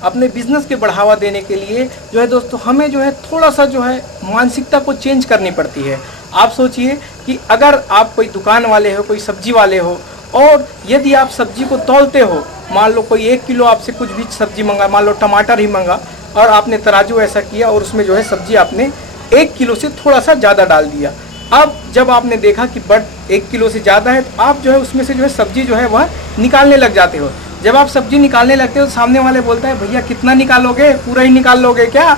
अपने बिजनेस के बढ़ावा देने के लिए जो है दोस्तों हमें जो है थोड़ा सा जो है मानसिकता को चेंज करनी पड़ती है। आप सोचिए कि अगर आप कोई दुकान वाले हो, कोई सब्जी वाले हो, और यदि आप सब्जी को तौलते हो, मान लो कोई 1 किलो आपसे कुछ भी सब्जी मंगा, मान लो टमाटर ही मंगा, और आपने तराजू ऐसा किया और उसमें जो है सब्जी आपने 1 किलो से थोड़ा सा ज़्यादा डाल दिया। अब जब आपने देखा कि बट 1 किलो से ज़्यादा है, तो आप जो है उसमें से जो है सब्जी जो है वह निकालने लग जाते हो। जब आप सब्जी निकालने लगते हो तो सामने वाले बोलता है भैया कितना निकालोगे, पूरा ही निकाल लोगे क्या?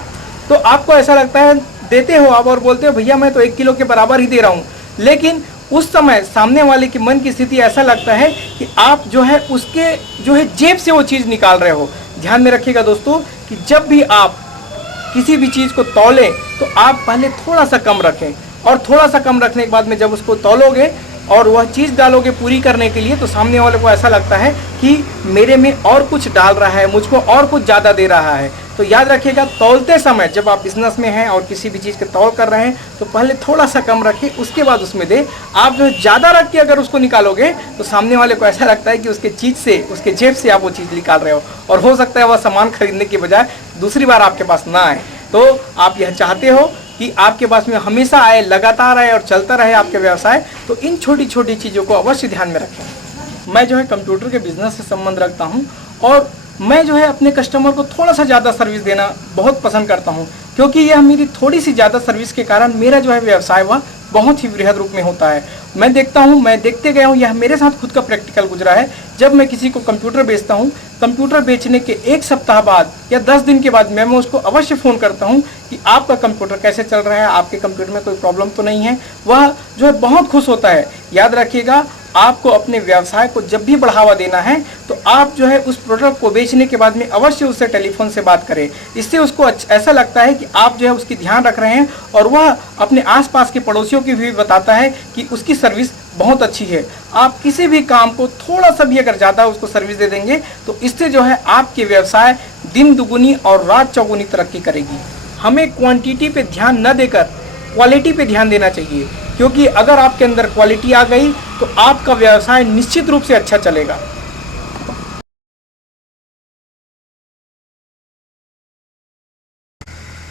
तो आपको ऐसा लगता है, देते हो आप और बोलते हो भैया मैं तो 1 किलो के बराबर ही दे रहा हूँ, लेकिन उस समय सामने वाले की मन की स्थिति ऐसा लगता है कि आप जो है उसके जो है जेब से वो चीज़ निकाल रहे हो। ध्यान में रखिएगा दोस्तों कि जब भी आप किसी भी चीज़ को तौलें तो आप पहले थोड़ा सा कम रखें, और थोड़ा सा कम रखने के बाद में जब उसको तौलोगे और वह चीज़ डालोगे पूरी करने के लिए, तो सामने वाले को ऐसा लगता है कि मेरे में और कुछ डाल रहा है, मुझको और कुछ ज़्यादा दे रहा है। तो याद रखिएगा, तौलते समय जब आप बिजनेस में हैं और किसी भी चीज़ के तौल कर रहे हैं तो पहले थोड़ा सा कम रखिए, उसके बाद उसमें दे। आप जो है ज़्यादा रख के अगर उसको निकालोगे तो सामने वाले को ऐसा लगता है कि उसके चीज़ से, उसके जेब से आप वो चीज़ निकाल रहे हो, और हो सकता है वह सामान खरीदने के बजाय दूसरी बार आपके पास ना आए। तो आप यह चाहते हो कि आपके पास में हमेशा आए, लगातार आए और चलता रहे आपके व्यवसाय, तो इन छोटी छोटी चीज़ों को अवश्य ध्यान में रखें। मैं जो है कंप्यूटर के बिजनेस से संबंध रखता हूं, और मैं जो है अपने कस्टमर को थोड़ा सा ज़्यादा सर्विस देना बहुत पसंद करता हूं, क्योंकि यह मेरी थोड़ी सी ज़्यादा सर्विस के कारण मेरा जो है व्यवसाय वह बहुत ही वृहद रूप में होता है। मैं देखता हूं, मैं देखते गया हूं, यह मेरे साथ खुद का प्रैक्टिकल गुजरा है। जब मैं किसी को कंप्यूटर बेचता हूं, कंप्यूटर बेचने के 1 सप्ताह बाद या 10 दिन के बाद मैं उसको अवश्य फ़ोन करता हूं कि आपका कंप्यूटर कैसे चल रहा है, आपके कंप्यूटर में कोई प्रॉब्लम तो नहीं है। वह जो है बहुत खुश होता है। याद रखिएगा, आपको अपने व्यवसाय को जब भी बढ़ावा देना है तो आप जो है उस प्रोडक्ट को बेचने के बाद में अवश्य उससे टेलीफोन से बात करें। इससे उसको ऐसा लगता है कि आप जो है उसकी ध्यान रख रहे हैं, और वह अपने आसपास के पड़ोसियों की भी बताता है कि उसकी सर्विस बहुत अच्छी है। आप किसी भी काम को थोड़ा सा भी अगर ज़्यादा उसको सर्विस दे देंगे तो इससे जो है आपके व्यवसाय दिन दुगुनी और रात चौगुनी तरक्की करेगी। हमें क्वांटिटी पे ध्यान न देकर क्वालिटी पे ध्यान देना चाहिए, क्योंकि अगर आपके अंदर क्वालिटी आ गई तो आपका व्यवसाय निश्चित रूप से अच्छा चलेगा।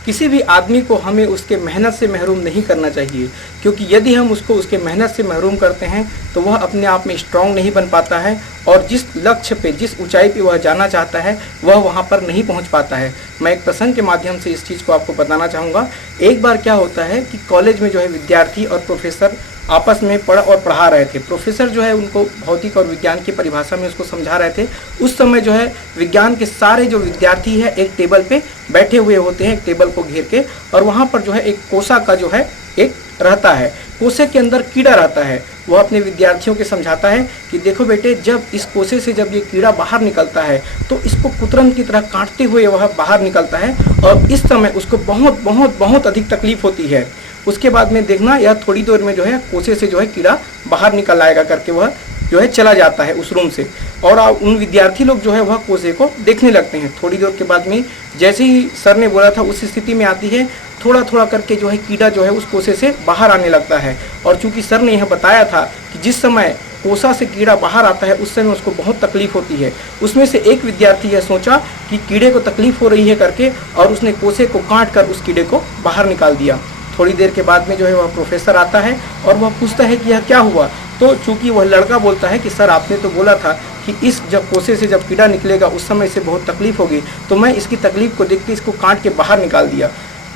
किसी भी आदमी को हमें उसके मेहनत से महरूम नहीं करना चाहिए, क्योंकि यदि हम उसको उसके मेहनत से महरूम करते हैं तो वह अपने आप में स्ट्रांग नहीं बन पाता है, और जिस लक्ष्य पे, जिस ऊंचाई पे वह जाना चाहता है वह वहाँ पर नहीं पहुँच पाता है। मैं एक प्रसंग के माध्यम से इस चीज़ को आपको बताना चाहूँगा। एक बार क्या होता है कि कॉलेज में जो है विद्यार्थी और प्रोफेसर आपस में पढ़ा रहे थे। प्रोफेसर जो है उनको भौतिक और विज्ञान की परिभाषा में उसको समझा रहे थे। उस समय जो है विज्ञान के सारे जो विद्यार्थी है एक टेबल पे बैठे हुए होते हैं, एक टेबल को घेर के, और वहाँ पर जो है एक कोसा का जो है एक रहता है, कोसे के अंदर कीड़ा रहता है। वह अपने विद्यार्थियों के समझाता है कि देखो बेटे, जब इस कोसे से जब ये कीड़ा बाहर निकलता है तो इसको कुतरन की तरह काटते हुए वह बाहर निकलता है, और इस समय उसको बहुत बहुत बहुत अधिक तकलीफ होती है। उसके बाद में देखना, यह थोड़ी देर में जो है कोसे से जो है कीड़ा बाहर निकल आएगा करके वह जो है चला जाता है उस रूम से, और उन विद्यार्थी लोग जो है वह कोसे को देखने लगते हैं। थोड़ी देर के बाद में जैसे ही सर ने बोला था उस स्थिति में आती है, थोड़ा थोड़ा करके जो है कीड़ा जो है उस कोसे से बाहर आने लगता है। और चूंकि सर ने यह बताया था कि जिस समय कोसा से कीड़ा बाहर आता है उस समय उसको बहुत तकलीफ होती है, उसमें से एक विद्यार्थी यह सोचा कि कीड़े को तकलीफ हो रही है करके, और उसने कोसे को काट कर उस कीड़े को बाहर निकाल दिया। थोड़ी देर के बाद में जो है वह प्रोफेसर आता है और वह पूछता है कि यह क्या हुआ। तो चूंकि वह लड़का बोलता है कि सर आपने तो बोला था कि इस जब कोसे से जब कीड़ा निकलेगा उस समय से बहुत तकलीफ होगी, तो मैं इसकी तकलीफ को देख के इसको काट के बाहर निकाल दिया।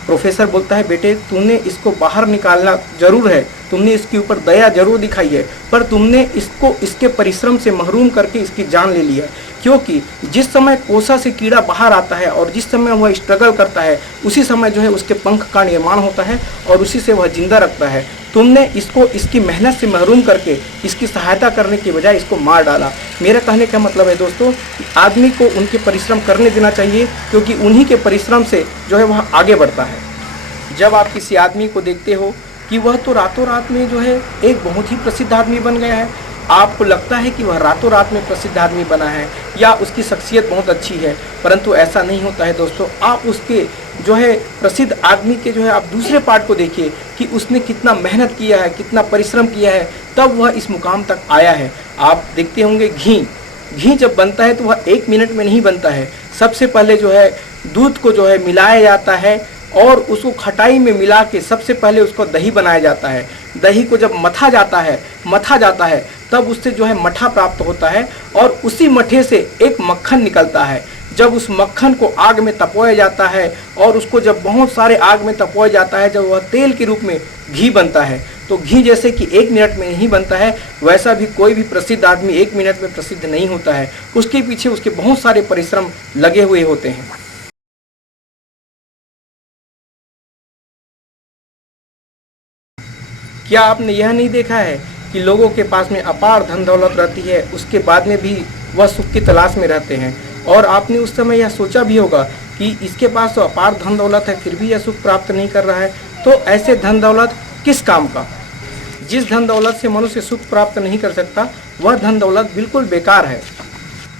प्रोफेसर बोलता है बेटे, तुमने इसको बाहर निकालना जरूर है, तुमने इसके ऊपर दया जरूर दिखाई है, पर तुमने इसको इसके परिश्रम से महरूम करके इसकी जान ले लिया। क्योंकि जिस समय कोसा से कीड़ा बाहर आता है और जिस समय वह स्ट्रगल करता है उसी समय जो है उसके पंख का निर्माण होता है और उसी से वह जिंदा रखता है। तुमने इसको इसकी मेहनत से महरूम करके इसकी सहायता करने के बजाय इसको मार डाला। मेरा कहने का मतलब है दोस्तों, आदमी को उनके परिश्रम करने देना चाहिए, क्योंकि उन्हीं के परिश्रम से जो है वह आगे बढ़ता है। जब आप किसी आदमी को देखते हो कि वह तो रातों रात में जो है एक बहुत ही प्रसिद्ध आदमी बन गया है, आपको लगता है कि वह रातों रात में प्रसिद्ध आदमी बना है या उसकी शख्सियत बहुत अच्छी है, परंतु ऐसा नहीं होता है दोस्तों। आप उसके जो है प्रसिद्ध आदमी के जो है आप दूसरे पार्ट को देखिए कि उसने कितना मेहनत किया है, कितना परिश्रम किया है, तब वह इस मुकाम तक आया है। आप देखते होंगे घी जब बनता है तो वह 1 मिनट में नहीं बनता है। सबसे पहले जो है दूध को जो है मिलाया जाता है और उसको खटाई में मिला के सबसे पहले उसको दही बनाया जाता है। दही को जब मथा जाता है तब उससे जो है मठा प्राप्त होता है और उसी मठे से एक मक्खन निकलता है। जब उस मक्खन को आग में तपवाया जाता है और उसको जब बहुत सारे आग में तपवाया जाता है, जब वह तेल के रूप में घी बनता है, तो घी जैसे कि 1 मिनट में नहीं बनता है, वैसा भी कोई भी प्रसिद्ध आदमी 1 मिनट में प्रसिद्ध नहीं होता है। उसके पीछे उसके बहुत सारे परिश्रम लगे हुए होते हैं। क्या आपने यह नहीं देखा है कि लोगों के पास में अपार धन दौलत रहती है, उसके बाद में भी वह सुख की तलाश में रहते हैं। और आपने उस समय यह सोचा भी होगा कि इसके पास तो अपार धन दौलत है, फिर भी यह सुख प्राप्त नहीं कर रहा है। तो ऐसे धन दौलत किस काम का? जिस धन दौलत से मनुष्य सुख प्राप्त नहीं कर सकता, वह धन दौलत बिल्कुल बेकार है।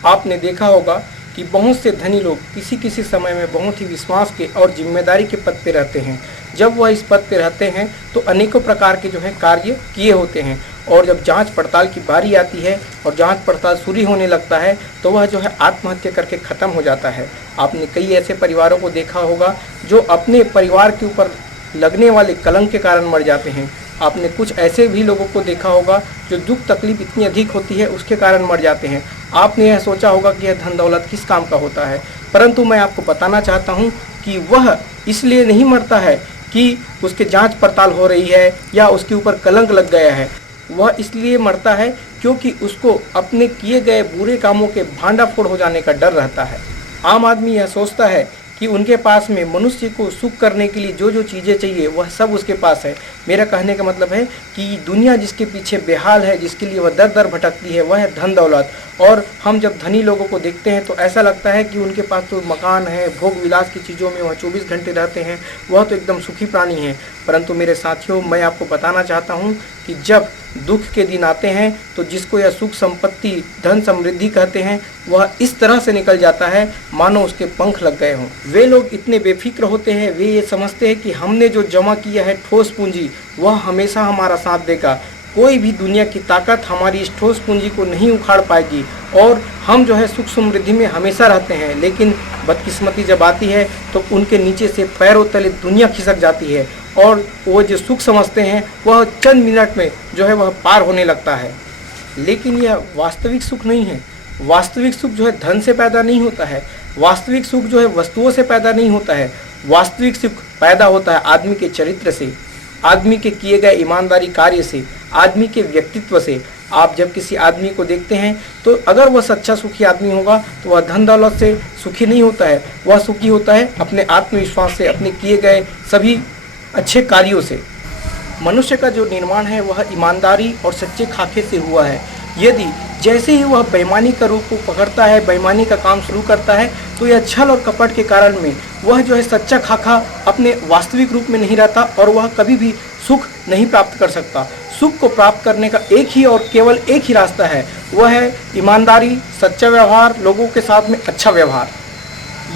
आपने देखा होगा कि बहुत से धनी लोग किसी किसी समय में बहुत ही विश्वास के और जिम्मेदारी के पद पे रहते हैं। जब वह इस पद पे रहते हैं तो अनेकों प्रकार के जो है कार्य किए होते हैं, और जब जांच पड़ताल की बारी आती है और जांच पड़ताल शुरू होने लगता है तो वह जो है आत्महत्या करके ख़त्म हो जाता है। आपने कई ऐसे परिवारों को देखा होगा जो अपने परिवार के ऊपर लगने वाले कलंक के कारण मर जाते हैं। आपने कुछ ऐसे भी लोगों को देखा होगा जो दुख तकलीफ इतनी अधिक होती है उसके कारण मर जाते हैं। आपने यह सोचा होगा कि यह धन दौलत किस काम का होता है, परंतु मैं आपको बताना चाहता हूँ कि वह इसलिए नहीं मरता है कि उसके जांच पड़ताल हो रही है या उसके ऊपर कलंक लग गया है। वह इसलिए मरता है क्योंकि उसको अपने किए गए बुरे कामों के भांडाफोड़ हो जाने का डर रहता है। आम आदमी यह सोचता है कि उनके पास में मनुष्य को सुख करने के लिए जो जो चीज़ें चाहिए वह सब उसके पास है। मेरा कहने का मतलब है कि दुनिया जिसके पीछे बेहाल है, जिसके लिए वह दर दर भटकती है, वह है धन दौलत। और हम जब धनी लोगों को देखते हैं तो ऐसा लगता है कि उनके पास तो मकान है, भोग विलास की चीज़ों में वह 24 घंटे रहते हैं, वह तो एकदम सुखी प्राणी हैं। परंतु मेरे साथियों, मैं आपको बताना चाहता हूँ कि जब दुख के दिन आते हैं तो जिसको यह सुख संपत्ति धन समृद्धि कहते हैं वह इस तरह से निकल जाता है मानो उसके पंख लग गए हों। वे लोग इतने बेफिक्र होते हैं, वे ये समझते हैं कि हमने जो जमा किया है ठोस पूंजी वह हमेशा हमारा साथ देगा। कोई भी दुनिया की ताकत हमारी इस ठोस पूंजी को नहीं उखाड़ पाएगी और हम जो है सुख समृद्धि में हमेशा रहते हैं। लेकिन बदकिस्मती जब आती है तो उनके नीचे से पैरों तले दुनिया खिसक जाती है और वो जो सुख समझते हैं वह चंद मिनट में जो है वह पार होने लगता है। लेकिन यह वास्तविक सुख नहीं है। वास्तविक सुख जो है धन से पैदा नहीं होता है, वास्तविक सुख जो है वस्तुओं से पैदा नहीं होता है। वास्तविक सुख पैदा होता है आदमी के चरित्र से, आदमी के किए गए ईमानदारी कार्य से, आदमी के व्यक्तित्व से। आप जब किसी आदमी को देखते हैं तो अगर वह सच्चा सुखी आदमी होगा तो वह धन दौलत से सुखी नहीं होता है, वह सुखी होता है अपने आत्मविश्वास से, अपने किए गए सभी अच्छे कार्यों से। मनुष्य का जो निर्माण है वह ईमानदारी और सच्चे खाके से हुआ है। यदि जैसे ही वह बेईमानी का रूप को पकड़ता है, बेईमानी का काम शुरू करता है, तो यह छल और कपट के कारण में वह जो है सच्चा खाका अपने वास्तविक रूप में नहीं रहता और वह कभी भी सुख नहीं प्राप्त कर सकता। सुख को प्राप्त करने का एक ही और केवल एक ही रास्ता है, वह है ईमानदारी, सच्चा व्यवहार, लोगों के साथ में अच्छा व्यवहार।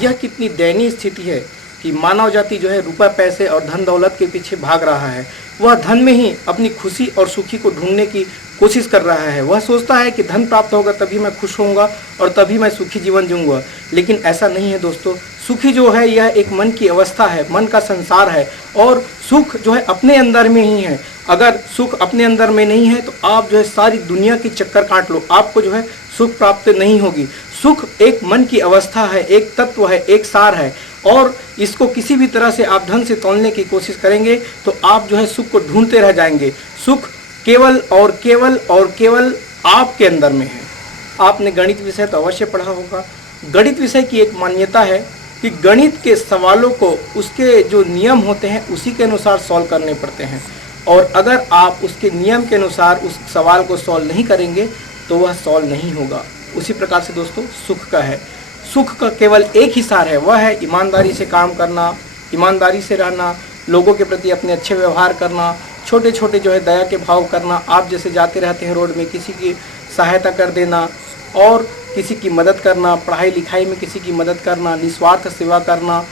यह कितनी दयनीय स्थिति है कि मानव जाति जो है रुपए पैसे और धन दौलत के पीछे भाग रहा है। वह धन में ही अपनी खुशी और सुखी को ढूंढने की कोशिश कर रहा है। वह सोचता है कि धन प्राप्त होगा तभी मैं खुश होऊंगा और तभी मैं सुखी जीवन जीऊंगा। लेकिन ऐसा नहीं है दोस्तों। सुखी जो है यह एक मन की अवस्था है, मन का संसार है, और सुख जो है अपने अंदर में ही है। अगर सुख अपने अंदर में नहीं है तो आप जो है सारी दुनिया की चक्कर काट लो, आपको जो है सुख प्राप्त नहीं होगी। सुख एक मन की अवस्था है, एक तत्व है, एक सार है, और इसको किसी भी तरह से आप धन से तोलने की कोशिश करेंगे तो आप जो है सुख को ढूंढते रह जाएंगे। सुख केवल और केवल और केवल आपके अंदर में है। आपने गणित विषय तो अवश्य पढ़ा होगा। गणित विषय की एक मान्यता है कि गणित के सवालों को उसके जो नियम होते हैं उसी के अनुसार सॉल्व करने पड़ते हैं, और अगर आप उसके नियम के अनुसार उस सवाल को सॉल्व नहीं करेंगे तो वह सॉल्व नहीं होगा। उसी प्रकार से दोस्तों सुख का है। सुख का केवल एक ही सार है, वह है ईमानदारी से काम करना, ईमानदारी से रहना, लोगों के प्रति अपने अच्छे व्यवहार करना, छोटे छोटे जो है दया के भाव करना। आप जैसे जाते रहते हैं रोड में, किसी की सहायता कर देना और किसी की मदद करना, पढ़ाई लिखाई में किसी की मदद करना, निस्वार्थ सेवा करना,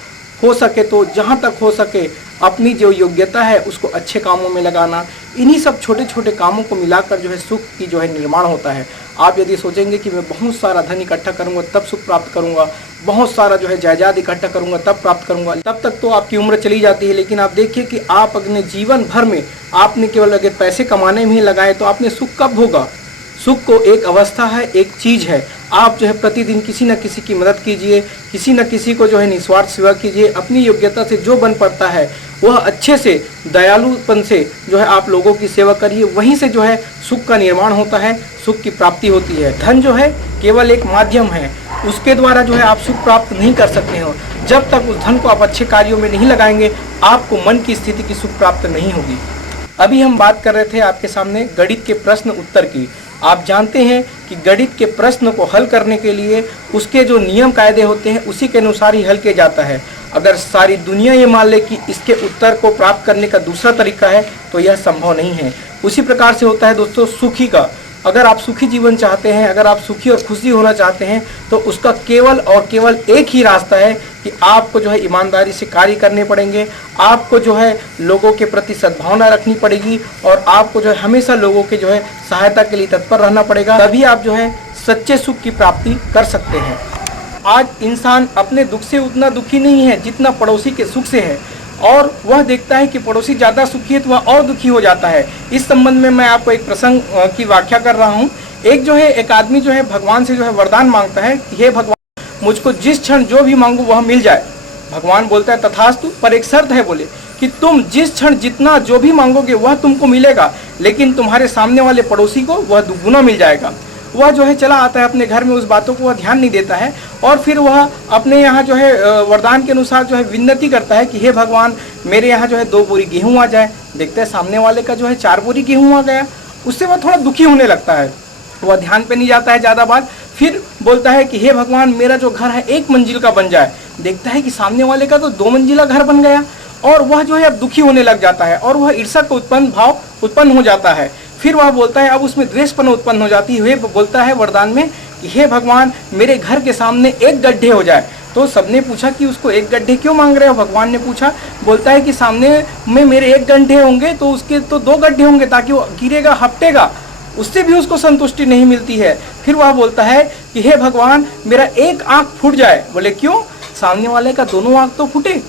हो सके तो जहाँ तक हो सके अपनी जो योग्यता है उसको अच्छे कामों में लगाना। इन्हीं सब छोटे छोटे कामों को मिलाकर जो है सुख की जो है निर्माण होता है। आप यदि सोचेंगे कि मैं बहुत सारा धन इकट्ठा करूंगा तब सुख प्राप्त करूंगा, बहुत सारा जो है जायदाद इकट्ठा करूंगा तब प्राप्त करूंगा, तब तक तो आपकी उम्र चली जाती है। लेकिन आप देखिए कि आप अपने जीवन भर में आपने केवल अगर पैसे कमाने में ही लगाए तो आपने सुख कब होगा। सुख को एक अवस्था है, एक चीज़ है। आप जो है प्रतिदिन किसी न किसी की मदद कीजिए, किसी न किसी को जो है निस्वार्थ सेवा कीजिए। अपनी योग्यता से जो बन पड़ता है वह अच्छे से दयालुपन से जो है आप लोगों की सेवा करिए। वहीं से जो है सुख का निर्माण होता है, सुख की प्राप्ति होती है। धन जो है केवल एक माध्यम है, उसके द्वारा जो है आप सुख प्राप्त नहीं कर सकते हो। जब तक उस धन को आप अच्छे कार्यों में नहीं लगाएंगे, आपको मन की स्थिति की सुख प्राप्त नहीं होगी। अभी हम बात कर रहे थे आपके सामने गणित के प्रश्न उत्तर की। आप जानते हैं कि गणित के प्रश्न को हल करने के लिए उसके जो नियम कायदे होते हैं उसी के अनुसार ही हल किया जाता है। अगर सारी दुनिया ये मान ले कि इसके उत्तर को प्राप्त करने का दूसरा तरीका है तो यह संभव नहीं है। उसी प्रकार से होता है दोस्तों सुखी का। अगर आप सुखी जीवन चाहते हैं, अगर आप सुखी और खुशी होना चाहते हैं, तो उसका केवल और केवल एक ही रास्ता है कि आपको जो है ईमानदारी से कार्य करने पड़ेंगे। आपको जो है लोगों के प्रति सद्भावना रखनी पड़ेगी और आपको जो है हमेशा लोगों के जो है सहायता के लिए तत्पर रहना पड़ेगा। तभी आप जो है सच्चे सुख की प्राप्ति कर सकते हैं। आज इंसान अपने दुख से उतना दुखी नहीं है जितना पड़ोसी के सुख से है, और वह देखता है कि पड़ोसी ज़्यादा सुखी है तो वह और दुखी हो जाता है। इस संबंध में मैं आपको एक प्रसंग की व्याख्या कर रहा हूँ। एक आदमी जो है भगवान से जो है वरदान मांगता है कि हे भगवान, मुझको जिस क्षण जो भी मांगू वह मिल जाए। भगवान बोलता है तथास्तु, पर एक शर्त है, बोले कि तुम जिस क्षण जितना जो भी मांगोगे वह तुमको मिलेगा, लेकिन तुम्हारे सामने वाले पड़ोसी को वह दुगुना मिल जाएगा। वह जो है चला आता है अपने घर में, उस बातों को वह ध्यान नहीं देता है और फिर वह अपने यहाँ जो है वरदान के अनुसार जो है विनती करता है कि हे भगवान, मेरे यहाँ जो है 2 बोरी गेहूँ आ जाए। देखते हैं सामने वाले का जो है 4 बोरी गेहूँ आ गया। उससे वह थोड़ा दुखी होने लगता है, वह ध्यान पे नहीं जाता है ज़्यादा बात। फिर बोलता है कि हे भगवान, मेरा जो घर है 1 मंजिल का बन जाए। देखता है कि सामने वाले का तो 2 मंजिला घर बन गया और वह जो है अब दुखी होने लग जाता है और वह ईर्ष्या का भाव उत्पन्न हो जाता है। फिर वह बोलता है, अब उसमें द्वेषपन उत्पन्न हो जाती है। बोलता है वरदान में कि हे भगवान, मेरे घर के सामने 1 गड्ढे हो जाए। तो सबने पूछा कि उसको 1 गड्ढे क्यों मांग रहे हो? भगवान ने पूछा, बोलता है कि सामने में मेरे 1 गड्ढे होंगे तो उसके तो 2 गड्ढे होंगे ताकि वो गिरेगा, हपटेगा, उससे भी उसको संतुष्टि नहीं मिलती है। फिर वह बोलता है कि हे भगवान, मेरा 1 आँख फूट जाए। बोले क्यों? सामने वाले का दोनों आँख तो फूटे,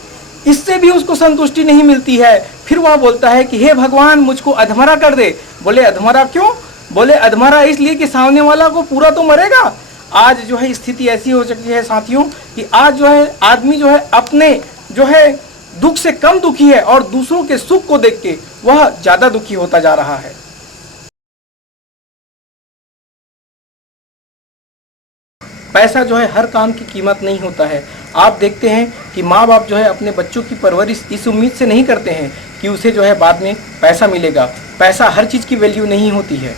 इससे भी उसको संतुष्टि नहीं मिलती है। फिर वह बोलता है कि हे भगवान, मुझको अधमरा कर दे। बोले अधमरा क्यों? बोले अधमरा इसलिए कि सामने वाला को पूरा तो मरेगा। आज जो है स्थिति ऐसी हो चुकी है साथियों कि आज जो है आदमी जो है अपने जो है दुख से कम दुखी है और दूसरों के सुख को देख के वह ज्यादा दुखी होता जा रहा है। पैसा जो है हर काम की कीमत नहीं होता है। आप देखते हैं कि माँ बाप जो है अपने बच्चों की परवरिश इस उम्मीद से नहीं करते हैं कि उसे जो है बाद में पैसा मिलेगा। पैसा हर चीज़ की वैल्यू नहीं होती है।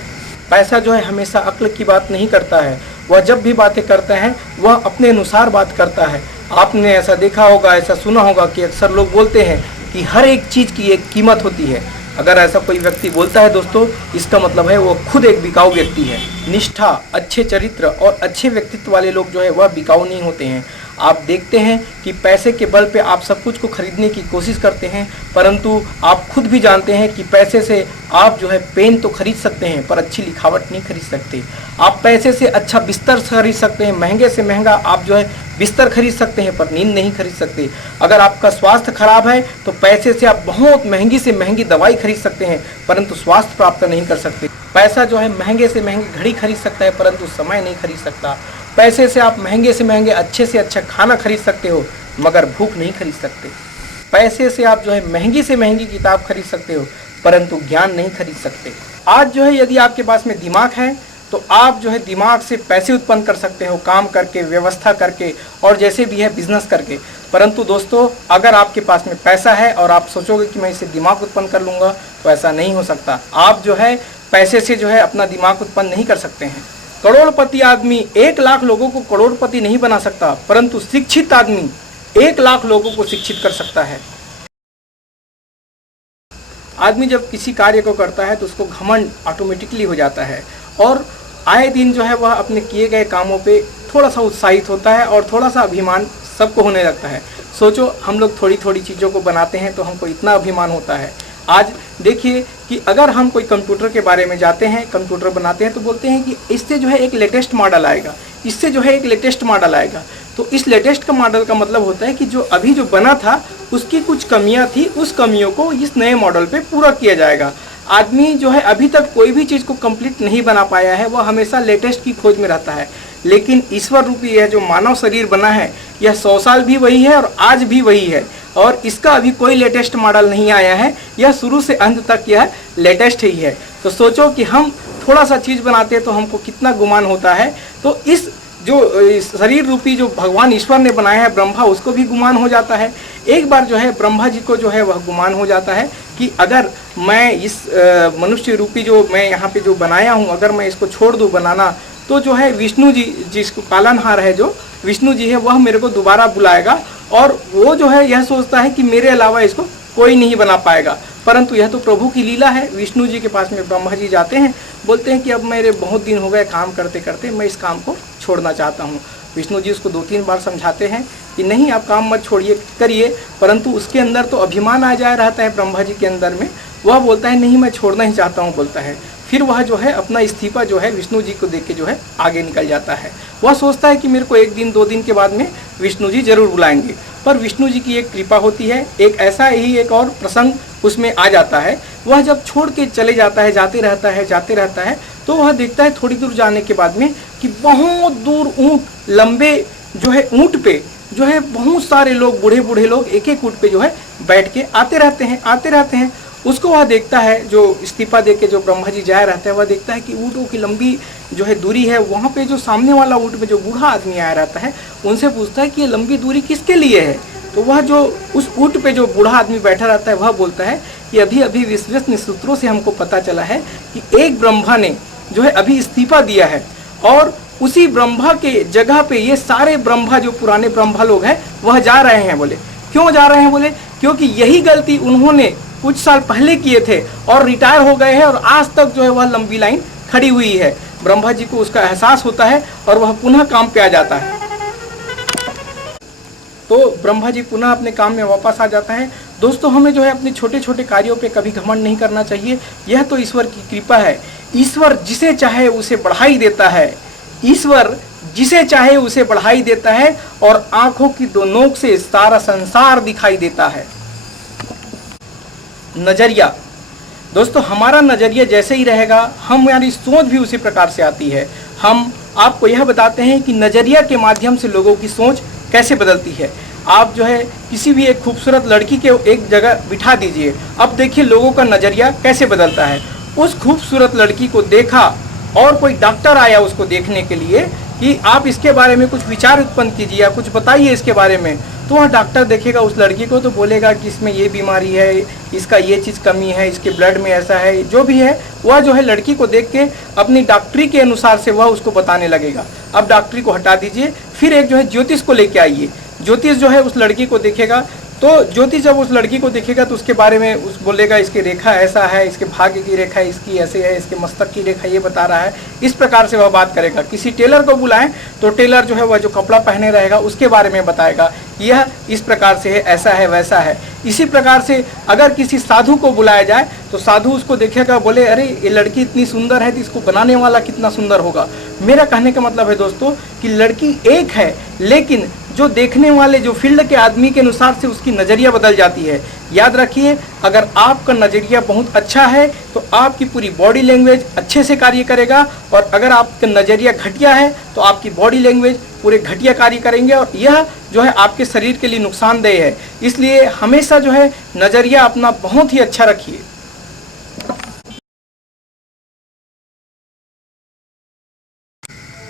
पैसा जो है हमेशा अक्ल की बात नहीं करता है। वह जब भी बातें करता है वह अपने अनुसार बात करता है। आपने ऐसा देखा होगा, ऐसा सुना होगा कि अक्सर लोग बोलते हैं कि हर एक चीज़ की एक कीमत होती है। अगर ऐसा कोई व्यक्ति बोलता है दोस्तों, इसका मतलब है वो खुद एक बिकाऊ व्यक्ति है। निष्ठा, अच्छे चरित्र और अच्छे व्यक्तित्व वाले लोग जो है वह बिकाऊ नहीं होते हैं। आप देखते हैं कि पैसे के बल पे आप सब कुछ को खरीदने की कोशिश करते हैं, परंतु आप खुद भी जानते हैं कि पैसे से आप जो है पेन तो खरीद सकते हैं पर अच्छी लिखावट नहीं खरीद सकते। आप पैसे से अच्छा बिस्तर खरीद सकते हैं, महंगे से महंगा आप जो है बिस्तर खरीद सकते हैं पर नींद नहीं खरीद सकते। अगर आपका स्वास्थ्य खराब है तो पैसे से आप बहुत महंगी से महंगी दवाई खरीद सकते हैं परंतु स्वास्थ्य प्राप्त नहीं कर सकते। पैसा जो है महंगे से महंगी घड़ी खरीद सकता है परंतु समय नहीं खरीद सकता। पैसे से आप महंगे से महंगे अच्छे से अच्छा खाना खरीद सकते हो मगर भूख नहीं खरीद सकते। पैसे से आप जो है महंगी से महंगी किताब खरीद सकते हो परंतु ज्ञान नहीं खरीद सकते। आज जो है यदि आपके पास में दिमाग है तो आप जो है दिमाग से पैसे उत्पन्न कर सकते हो, काम करके, व्यवस्था करके और जैसे भी है बिजनेस करके। परंतु दोस्तों, अगर आपके पास में पैसा है और आप सोचोगे कि मैं इसे दिमाग उत्पन्न कर लूँगा तो ऐसा नहीं हो सकता। आप जो है पैसे से जो है अपना दिमाग उत्पन्न नहीं कर सकते हैं। करोड़पति आदमी 1 लाख लोगों को करोड़पति नहीं बना सकता परंतु शिक्षित आदमी 1 लाख लोगों को शिक्षित कर सकता है। आदमी जब किसी कार्य को करता है तो उसको घमंड ऑटोमेटिकली हो जाता है और आए दिन जो है वह अपने किए गए कामों पे थोड़ा सा उत्साहित होता है और थोड़ा सा अभिमान सबको होने लगता है। सोचो, हम लोग थोड़ी थोड़ी चीज़ों को बनाते हैं तो हमको इतना अभिमान होता है। आज देखिए कि अगर हम कोई कंप्यूटर के बारे में जाते हैं, कंप्यूटर बनाते हैं तो बोलते हैं कि इससे जो है एक लेटेस्ट मॉडल आएगा, इससे जो है एक लेटेस्ट मॉडल आएगा। तो इस लेटेस्ट का मॉडल का मतलब होता है कि जो अभी जो बना था उसकी कुछ कमियां थी, उस कमियों को इस नए मॉडल पे पूरा किया जाएगा। आदमी जो है अभी तक कोई भी चीज़ को कंप्लीट नहीं बना पाया है, वह हमेशा लेटेस्ट की खोज में रहता है। लेकिन ईश्वर रूपी यह जो मानव शरीर बना है, यह 100 साल भी वही है और आज भी वही है, और इसका अभी कोई लेटेस्ट मॉडल नहीं आया है। यह शुरू से अंत तक यह लेटेस्ट ही है। तो सोचो कि हम थोड़ा सा चीज़ बनाते हैं तो हमको कितना गुमान होता है। तो इस जो शरीर रूपी जो भगवान ईश्वर ने बनाया है ब्रह्मा, उसको भी गुमान हो जाता है। एक बार जो है ब्रह्मा जी को जो है वह गुमान हो जाता है कि अगर मैं इस मनुष्य रूपी जो मैं यहाँ पे जो बनाया हूँ, अगर मैं इसको छोड़ दूँ बनाना, तो जो है विष्णु जी, जिसको पालनहार है जो विष्णु जी है, वह मेरे को दोबारा बुलाएगा, और वो जो है यह सोचता है कि मेरे अलावा इसको कोई नहीं बना पाएगा। परंतु यह तो प्रभु की लीला है। विष्णु जी के पास में ब्रह्मा जी जाते हैं, बोलते हैं कि अब मेरे बहुत दिन हो गए काम करते करते, मैं इस काम को छोड़ना चाहता हूँ। विष्णु जी उसको 2-3 बार समझाते हैं कि नहीं, आप काम मत छोड़िए, करिए, परंतु उसके अंदर तो अभिमान आ जाया रहता है ब्रह्मा जी के अंदर में। वह बोलता है नहीं, मैं छोड़ना ही चाहता हूँ, बोलता है। फिर वह जो है अपना इस्तीफा जो है विष्णु जी को देख के जो है आगे निकल जाता है। वह सोचता है कि मेरे को 1 दिन 2 दिन के बाद में विष्णु जी जरूर बुलाएंगे, पर विष्णु जी की एक कृपा होती है। एक ऐसा ही एक और प्रसंग उसमें आ जाता है। वह जब छोड़ के चले जाता है, जाते रहता है, तो वह देखता है थोड़ी दूर जाने के बाद में कि बहुत दूर ऊँट, लंबे जो है ऊँट पे जो है बहुत सारे लोग, बूढ़े बूढ़े लोग एक ऊँट पे जो है बैठ के आते रहते हैं। उसको वह देखता है, जो इस्तीफा दे के जो ब्रह्मा जी जाया रहता है, वह देखता है कि ऊँटों की लंबी जो है दूरी है। वहाँ पे जो सामने वाला ऊँट में जो बूढ़ा आदमी आया रहता है, उनसे पूछता है कि ये लंबी दूरी किसके लिए है। तो वह जो उस ऊँट पे जो बूढ़ा आदमी बैठा रहता है, वह बोलता है कि अभी अभी विश्वसनीय सूत्रों से हमको पता चला है कि एक ब्रह्मा ने जो है अभी इस्तीफा दिया है, और उसी ब्रह्मा के जगह पे ये सारे ब्रह्मा, जो पुराने ब्रह्मा लोग हैं, वह जा रहे हैं। बोले क्यों जा रहे हैं? बोले क्योंकि यही गलती उन्होंने कुछ साल पहले किए थे और रिटायर हो गए हैं, और आज तक जो है वह लंबी लाइन खड़ी हुई है। ब्रह्मा जी को उसका एहसास होता है और वह पुनः काम पे आ जाता है। तो ब्रह्मा जी पुनः अपने काम में वापस आ जाता है। दोस्तों, हमें जो है अपने छोटे छोटे कार्यों पे कभी घमंड नहीं करना चाहिए। यह तो ईश्वर की कृपा है। ईश्वर जिसे चाहे उसे बढ़ाई देता है। ईश्वर जिसे चाहे उसे बढ़ाई देता है, और आंखों की 2 नोक से सारा संसार दिखाई देता है। नजरिया, दोस्तों, हमारा नजरिया जैसे ही रहेगा, हमारी सोच भी उसी प्रकार से आती है। हम आपको यह बताते हैं कि नजरिया के माध्यम से लोगों की सोच कैसे बदलती है। आप जो है किसी भी एक खूबसूरत लड़की के एक जगह बिठा दीजिए, अब देखिए लोगों का नजरिया कैसे बदलता है। उस खूबसूरत लड़की को देखा और कोई डॉक्टर आया उसको देखने के लिए कि आप इसके बारे में कुछ विचार उत्पन्न कीजिए या कुछ बताइए इसके बारे में, तो वह डॉक्टर देखेगा उस लड़की को तो बोलेगा कि इसमें ये बीमारी है, इसका ये चीज़ कमी है, इसके ब्लड में ऐसा है, जो भी है वह जो है लड़की को देख के अपनी डॉक्टरी के अनुसार से वह उसको बताने लगेगा। अब डॉक्टरी को हटा दीजिए, फिर एक जो है ज्योतिष को लेके आइए। ज्योतिष जो है उस लड़की को देखेगा, तो ज्योतिष जब उस लड़की को देखेगा तो उसके बारे में उस बोलेगा इसकी रेखा ऐसा है, इसके भाग्य की रेखा इसकी ऐसे है, इसके मस्तक की रेखा ये बता रहा है, इस प्रकार से वह बात करेगा। किसी टेलर को बुलाएं तो टेलर जो है वह जो कपड़ा पहने रहेगा उसके बारे में बताएगा, यह इस प्रकार से है, ऐसा है, वैसा है। इसी प्रकार से अगर किसी साधु को बुलाया जाए तो साधु उसको देखेगा, बोले अरे ये लड़की इतनी सुंदर है तो इसको बनाने वाला कितना सुंदर होगा। मेरा कहने का मतलब है दोस्तों कि लड़की एक है, लेकिन जो देखने वाले जो फील्ड के आदमी के अनुसार से उसकी नज़रिया बदल जाती है। याद रखिए, अगर आपका नज़रिया बहुत अच्छा है तो आपकी पूरी बॉडी लैंग्वेज अच्छे से कार्य करेगा, और अगर आपका नज़रिया घटिया है तो आपकी बॉडी लैंग्वेज पूरे घटिया कार्य करेंगे, और यह जो है आपके शरीर के लिए नुकसानदेह है। इसलिए हमेशा जो है नज़रिया अपना बहुत ही अच्छा रखिए।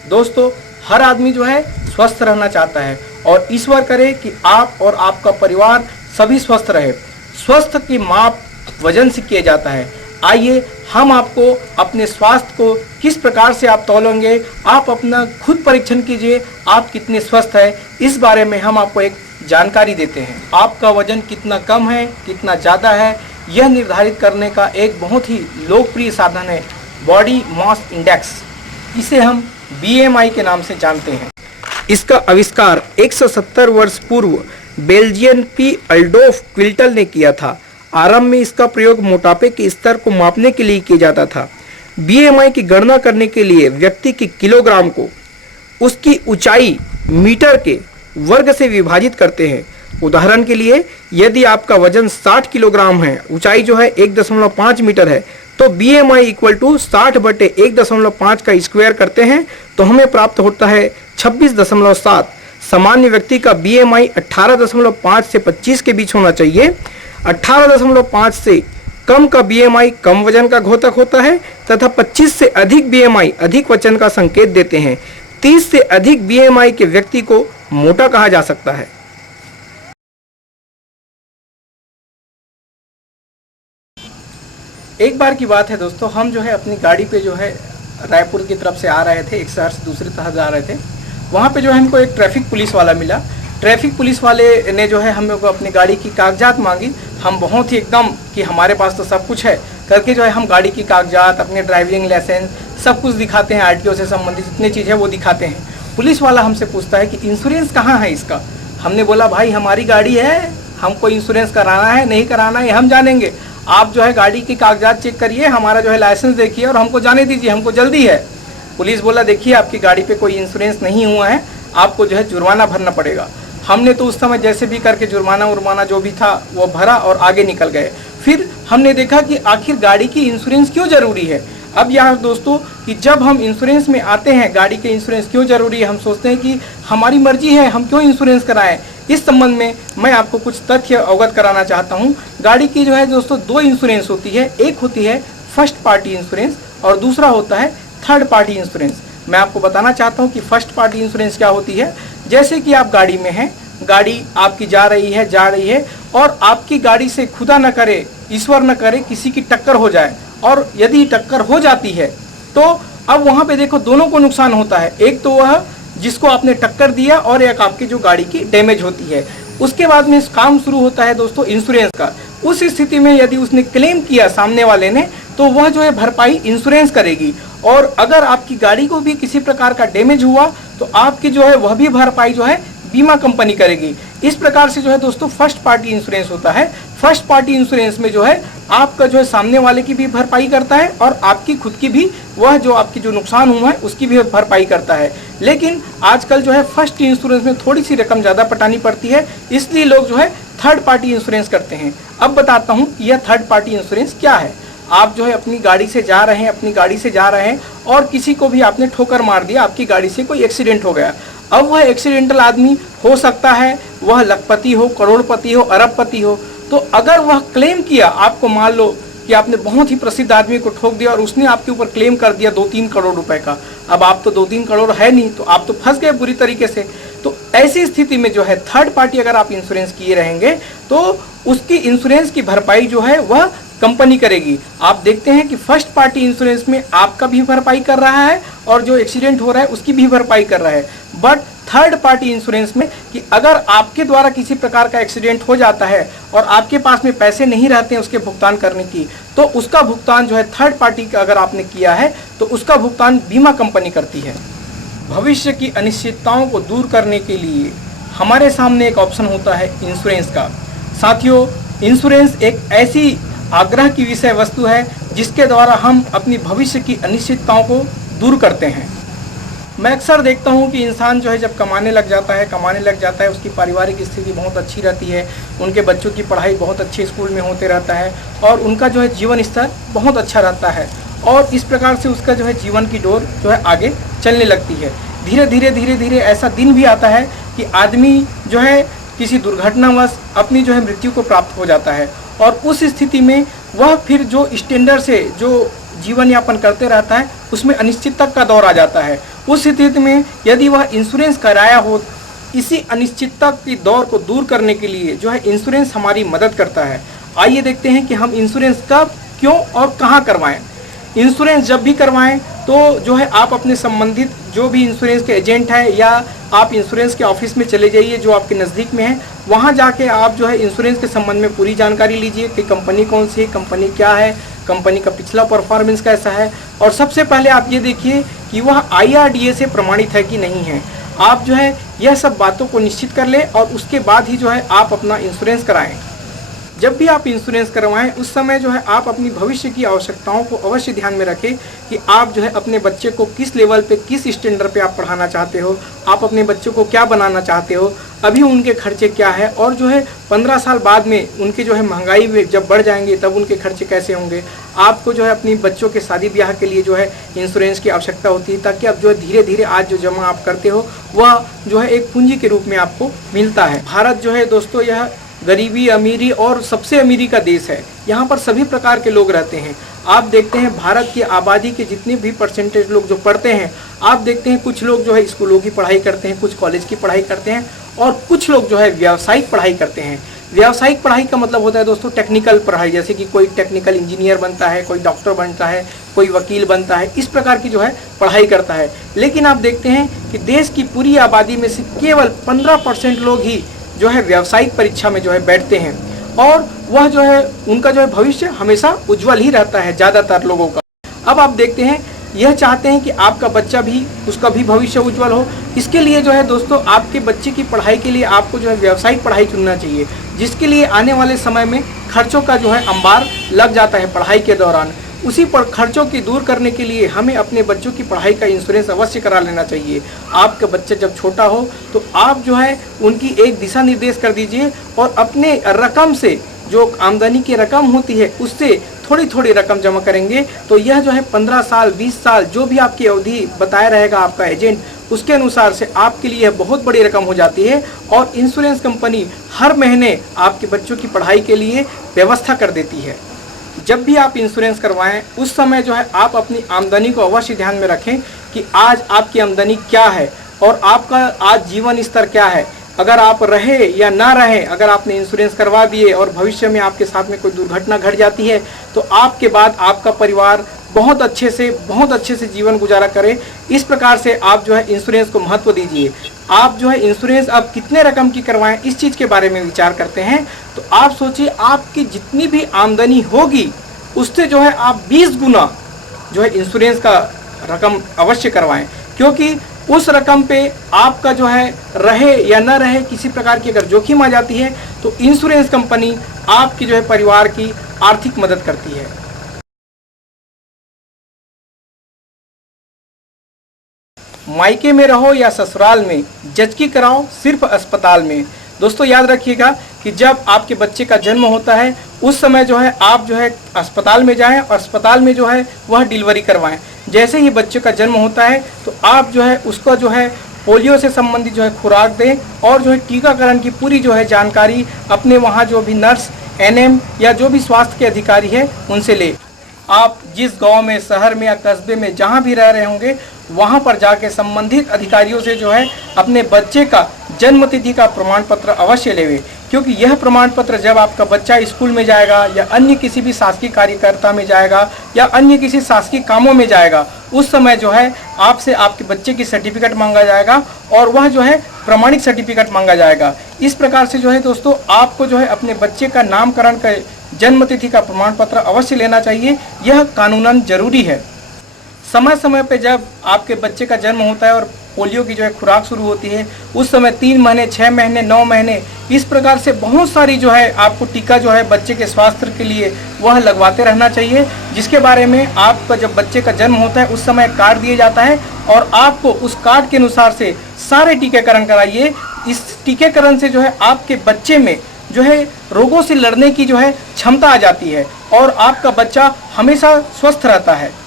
दोस्तों, हर आदमी जो है स्वस्थ रहना चाहता है, और ईश्वर करे कि आप और आपका परिवार सभी स्वस्थ रहे। स्वस्थ की माप वजन से किया जाता है। आइए हम आपको अपने स्वास्थ्य को किस प्रकार से आप तौलेंगे, आप अपना खुद परीक्षण कीजिए, आप कितने स्वस्थ हैं, इस बारे में हम आपको एक जानकारी देते हैं। आपका वजन कितना कम है, कितना ज़्यादा है, यह निर्धारित करने का एक बहुत ही लोकप्रिय साधन है बॉडी मास इंडेक्स। इसे हम BMI के नाम से जानते हैं। इसका आविष्कार 170 वर्ष पूर्व बेल्जियन P. अल्डोफ क्विल्टल ने किया था। आरंभ में इसका प्रयोग मोटापे के स्तर को मापने के लिए किया जाता था। BMI की गणना करने के लिए व्यक्ति के किलोग्राम को उसकी ऊंचाई मीटर के वर्ग से विभाजित करते हैं। उदाहरण के लिए, यदि आपका वजन 60 किलोग्राम है, ऊंचाई जो है 1.5 मीटर है, तो BMI इक्वल टू 60/1.5 का स्क्वायर करते हैं तो हमें प्राप्त होता है 26.7। सामान्य व्यक्ति का BMI 18.5 से 25 के बीच होना चाहिए। 18.5 से कम का BMI कम वजन का घोतक होता है तथा 25 से अधिक BMI अधिक वजन का संकेत देते हैं। 30 से अधिक BMI के व्यक्ति को मोटा कहा जा सकता है। एक बार की बात है दोस्तों, हम जो है अपनी गाड़ी पे जो है रायपुर की तरफ से आ रहे थे, एक शहर से दूसरी तरफ जा रहे थे। वहाँ पे जो है हमको एक ट्रैफिक पुलिस वाला मिला। ट्रैफिक पुलिस वाले ने जो है हम लोग को अपनी गाड़ी की कागजात मांगी। हम बहुत ही एकदम कि हमारे पास तो सब कुछ है करके जो है हम गाड़ी की कागजात, अपने ड्राइविंग लाइसेंस सब कुछ दिखाते हैं, RTO से संबंधित जितनी चीज़ है वो दिखाते हैं। पुलिस वाला हमसे पूछता है कि इंश्योरेंस कहाँ है इसका। हमने बोला भाई हमारी गाड़ी है, हमको इंश्योरेंस कराना है नहीं कराना है हम जानेंगे, आप जो है गाड़ी की कागजात चेक करिए, हमारा जो है लाइसेंस देखिए और हमको जाने दीजिए, हमको जल्दी है। पुलिस बोला देखिए आपकी गाड़ी पे कोई इंश्योरेंस नहीं हुआ है, आपको जो है जुर्माना भरना पड़ेगा। हमने तो उस समय जैसे भी करके जुर्माना जो भी था वो भरा और आगे निकल गए। फिर हमने देखा कि आखिर गाड़ी की इंश्योरेंस क्यों ज़रूरी है। अब यहाँ दोस्तों कि जब हम इंश्योरेंस में आते हैं, गाड़ी के इंश्योरेंस क्यों ज़रूरी है, हम सोचते हैं कि हमारी मर्जी है हम क्यों इंश्योरेंस कराएं। इस संबंध में मैं आपको कुछ तथ्य अवगत कराना चाहता हूँ। गाड़ी की जो है दोस्तों दो इंश्योरेंस होती है, एक होती है फर्स्ट पार्टी इंश्योरेंस और दूसरा होता है थर्ड पार्टी इंश्योरेंस। मैं आपको बताना चाहता हूँ कि फर्स्ट पार्टी इंश्योरेंस क्या होती है। जैसे कि आप गाड़ी में हैं, गाड़ी आपकी जा रही है और आपकी गाड़ी से खुदा न करे, ईश्वर न करे किसी की टक्कर हो जाए, और यदि टक्कर हो जाती है तो अब वहाँ पे देखो दोनों को नुकसान होता है। एक तो वह जिसको आपने टक्कर दिया और एक आपकी जो गाड़ी की डैमेज होती है। उसके बाद में काम शुरू होता है दोस्तों इंश्योरेंस का। उस स्थिति में यदि उसने क्लेम किया सामने वाले ने तो वह जो है भरपाई इंश्योरेंस करेगी, और अगर आपकी गाड़ी को भी किसी प्रकार का डैमेज हुआ तो आपकी जो है वह भी भरपाई जो है बीमा कंपनी करेगी। इस प्रकार से जो है दोस्तों फर्स्ट पार्टी इंश्योरेंस होता है। फर्स्ट पार्टी इंश्योरेंस में जो है आपका जो है सामने वाले की भी भरपाई करता है और आपकी खुद की भी, वह जो आपकी जो नुकसान हुआ है उसकी भी भरपाई करता है। लेकिन आजकल जो है फर्स्ट इंश्योरेंस में थोड़ी सी रकम ज़्यादा पटानी पड़ती है, इसलिए लोग जो है थर्ड पार्टी इंश्योरेंस करते हैं। अब बताता हूँ यह थर्ड पार्टी इंश्योरेंस क्या है। आप जो है अपनी गाड़ी से जा रहे हैं और किसी को भी आपने ठोकर मार दिया, आपकी गाड़ी से कोई एक्सीडेंट हो गया। अब वह एक्सीडेंटल आदमी हो सकता है वह लखपति हो, करोड़पति हो, अरबपति हो, तो अगर वह क्लेम किया, आपको मान लो कि आपने बहुत ही प्रसिद्ध आदमी को ठोक दिया और उसने आपके ऊपर क्लेम कर दिया 2-3 करोड़ रुपए का। अब आप तो 2-3 करोड़ है नहीं, तो आप तो फंस गए बुरी तरीके से। तो ऐसी स्थिति में जो है थर्ड पार्टी अगर आप इंश्योरेंस किए रहेंगे तो उसकी इंश्योरेंस की भरपाई जो है वह कंपनी करेगी। आप देखते हैं कि फर्स्ट पार्टी इंश्योरेंस में आपका भी भरपाई कर रहा है और जो एक्सीडेंट हो रहा है उसकी भी भरपाई कर रहा है। बट थर्ड पार्टी इंश्योरेंस में कि अगर आपके द्वारा किसी प्रकार का एक्सीडेंट हो जाता है और आपके पास में पैसे नहीं रहते हैं उसके भुगतान करने की, तो उसका भुगतान जो है थर्ड पार्टी का अगर आपने किया है तो उसका भुगतान बीमा कंपनी करती है। भविष्य की अनिश्चितताओं को दूर करने के लिए हमारे सामने एक ऑप्शन होता है इंश्योरेंस का। साथियों, इंश्योरेंस एक ऐसी आग्रह की विषय वस्तु है जिसके द्वारा हम अपनी भविष्य की अनिश्चितताओं को दूर करते हैं। मैं अक्सर देखता हूं कि इंसान जो है जब कमाने लग जाता है उसकी पारिवारिक स्थिति बहुत अच्छी रहती है, उनके बच्चों की पढ़ाई बहुत अच्छे स्कूल में होते रहता है और उनका जो है जीवन स्तर बहुत अच्छा रहता है, और इस प्रकार से उसका जो है जीवन की डोर जो है आगे चलने लगती है। धीरे धीरे ऐसा दिन भी आता है कि आदमी जो है किसी दुर्घटनावश अपनी जो है मृत्यु को प्राप्त हो जाता है, और उस स्थिति में वह फिर जो स्टैंडर्ड से जो जीवन यापन करते रहता है उसमें अनिश्चितता का दौर आ जाता है। उस स्थिति में यदि वह इंश्योरेंस कराया हो, इसी अनिश्चितता की दौर को दूर करने के लिए जो है इंश्योरेंस हमारी मदद करता है। आइए देखते हैं कि हम इंश्योरेंस कब, क्यों और कहाँ करवाएं। इंश्योरेंस जब भी करवाएं तो जो है आप अपने संबंधित जो भी इंश्योरेंस के एजेंट है या आप इंश्योरेंस के ऑफिस में चले जाइए जो आपके नज़दीक में है, वहाँ जाके आप जो है इंश्योरेंस के संबंध में पूरी जानकारी लीजिए कि कंपनी कौन सी है, कंपनी क्या है, कंपनी का पिछला परफॉर्मेंस कैसा है, और सबसे पहले आप ये देखिए कि वह IRDA से प्रमाणित है कि नहीं है। आप जो है यह सब बातों को निश्चित कर लें और उसके बाद ही जो है आप अपना इंश्योरेंस कराएं। जब भी आप इंश्योरेंस करवाएं उस समय जो है आप अपनी भविष्य की आवश्यकताओं को अवश्य ध्यान में रखें कि आप जो है अपने बच्चे को किस लेवल पे, किस स्टैंडर्ड पे आप पढ़ाना चाहते हो, आप अपने बच्चों को क्या बनाना चाहते हो, अभी उनके खर्चे क्या है, और जो है 15 साल बाद में उनकी जो है महंगाई जब बढ़ जाएंगे तब उनके खर्चे कैसे होंगे। आपको जो है अपनी बच्चों के शादी ब्याह के लिए जो है इंश्योरेंस की आवश्यकता होती है, ताकि आप जो है धीरे धीरे आज जो जमा आप करते हो वह जो है एक पूंजी के रूप में आपको मिलता है। भारत जो है दोस्तों यह गरीबी, अमीरी और सबसे अमीरी का देश है। यहाँ पर सभी प्रकार के लोग रहते हैं। आप देखते हैं भारत की आबादी के जितने भी परसेंटेज लोग जो पढ़ते हैं, आप देखते हैं कुछ लोग जो है स्कूलों की पढ़ाई करते हैं, कुछ कॉलेज की पढ़ाई करते हैं, और कुछ लोग जो है व्यावसायिक पढ़ाई करते हैं। व्यावसायिक पढ़ाई का मतलब होता है दोस्तों टेक्निकल पढ़ाई, जैसे कि कोई टेक्निकल इंजीनियर बनता है, कोई डॉक्टर बनता है, कोई वकील बनता है, इस प्रकार की जो है पढ़ाई करता है। लेकिन आप देखते हैं कि देश की पूरी आबादी में से केवल 15% लोग ही जो है व्यावसायिक परीक्षा में जो है बैठते हैं, और वह जो है उनका जो है भविष्य हमेशा उज्जवल ही रहता है ज़्यादातर लोगों का। अब आप देखते हैं यह चाहते हैं कि आपका बच्चा भी, उसका भी भविष्य उज्जवल हो। इसके लिए जो है दोस्तों आपके बच्चे की पढ़ाई के लिए आपको जो है व्यावसायिक पढ़ाई चुनना चाहिए, जिसके लिए आने वाले समय में खर्चों का जो है अंबार लग जाता है पढ़ाई के दौरान। उसी पर खर्चों की दूर करने के लिए हमें अपने बच्चों की पढ़ाई का इंश्योरेंस अवश्य करा लेना चाहिए। आपका बच्चा जब छोटा हो तो आप जो है उनकी एक दिशा निर्देश कर दीजिए, और अपने रकम से, जो आमदनी की रकम होती है उससे थोड़ी थोड़ी रकम जमा करेंगे, तो यह जो है 15 साल 20 साल जो भी आपकी अवधि बताया रहेगा आपका एजेंट, उसके अनुसार से आपके लिए यह बहुत बड़ी रकम हो जाती है, और इंश्योरेंस कंपनी हर महीने आपके बच्चों की पढ़ाई के लिए व्यवस्था कर देती है। जब भी आप इंश्योरेंस करवाएं उस समय जो है आप अपनी आमदनी को अवश्य ध्यान में रखें कि आज आपकी आमदनी क्या है और आपका आज जीवन स्तर क्या है। अगर आप रहे या ना रहे, अगर आपने इंश्योरेंस करवा दिए और भविष्य में आपके साथ में कोई दुर्घटना घट जाती है तो आपके बाद आपका परिवार बहुत अच्छे से जीवन गुजारा करे। इस प्रकार से आप जो है इंश्योरेंस को महत्व दीजिए। आप जो है इंश्योरेंस अब कितने रकम की करवाएं, इस चीज़ के बारे में विचार करते हैं तो आप सोचिए आपकी जितनी भी आमदनी होगी उससे जो है आप 20 गुना जो है इंश्योरेंस का रकम अवश्य करवाएं, क्योंकि उस रकम पे आपका जो है रहे या न रहे किसी प्रकार की अगर जोखिम आ जाती है तो इंश्योरेंस कंपनी आपकी जो है परिवार की आर्थिक मदद करती है। मायके में रहो या ससुराल में, जचकी कराओ सिर्फ अस्पताल में। दोस्तों याद रखिएगा कि जब आपके बच्चे का जन्म होता है उस समय जो है आप जो है अस्पताल में जाएं और अस्पताल में जो है वह डिलीवरी करवाएं। जैसे ही बच्चे का जन्म होता है तो आप जो है उसको जो है पोलियो से संबंधित जो है खुराक दें, और जो है टीकाकरण की पूरी जो है जानकारी अपने वहाँ जो भी नर्स, एनएम या जो भी स्वास्थ्य के अधिकारी है उनसे ले। आप जिस गांव में, शहर में या कस्बे में जहां भी रह रहे होंगे वहां पर जाके संबंधित अधिकारियों से जो है अपने बच्चे का जन्म तिथि का प्रमाण पत्र अवश्य लेवे, क्योंकि यह प्रमाण पत्र जब आपका बच्चा स्कूल में जाएगा या अन्य किसी भी शासकीय कार्यकर्ता में जाएगा या अन्य किसी शासकीय कामों में जाएगा उस समय जो है आपसे आपके बच्चे की सर्टिफिकेट मांगा जाएगा और वह जो है प्रमाणिक सर्टिफिकेट मांगा जाएगा। इस प्रकार से जो है दोस्तों आपको जो है अपने बच्चे का नामकरण का जन्म तिथि का प्रमाण पत्र अवश्य लेना चाहिए, यह कानूनन जरूरी है। समय समय पे जब आपके बच्चे का जन्म होता है और पोलियो की जो है खुराक शुरू होती है उस समय 3 महीने, 6 महीने, 9 महीने इस प्रकार से बहुत सारी जो है आपको टीका जो है बच्चे के स्वास्थ्य के लिए वह लगवाते रहना चाहिए, जिसके बारे में आपका जब बच्चे का जन्म होता है उस समय कार्ड दिया जाता है और आपको उस कार्ड के अनुसार से सारे टीकाकरण कराइए। इस टीकाकरण से जो है आपके बच्चे में जो है रोगों से लड़ने की जो है क्षमता आ जाती है और आपका बच्चा हमेशा स्वस्थ रहता है।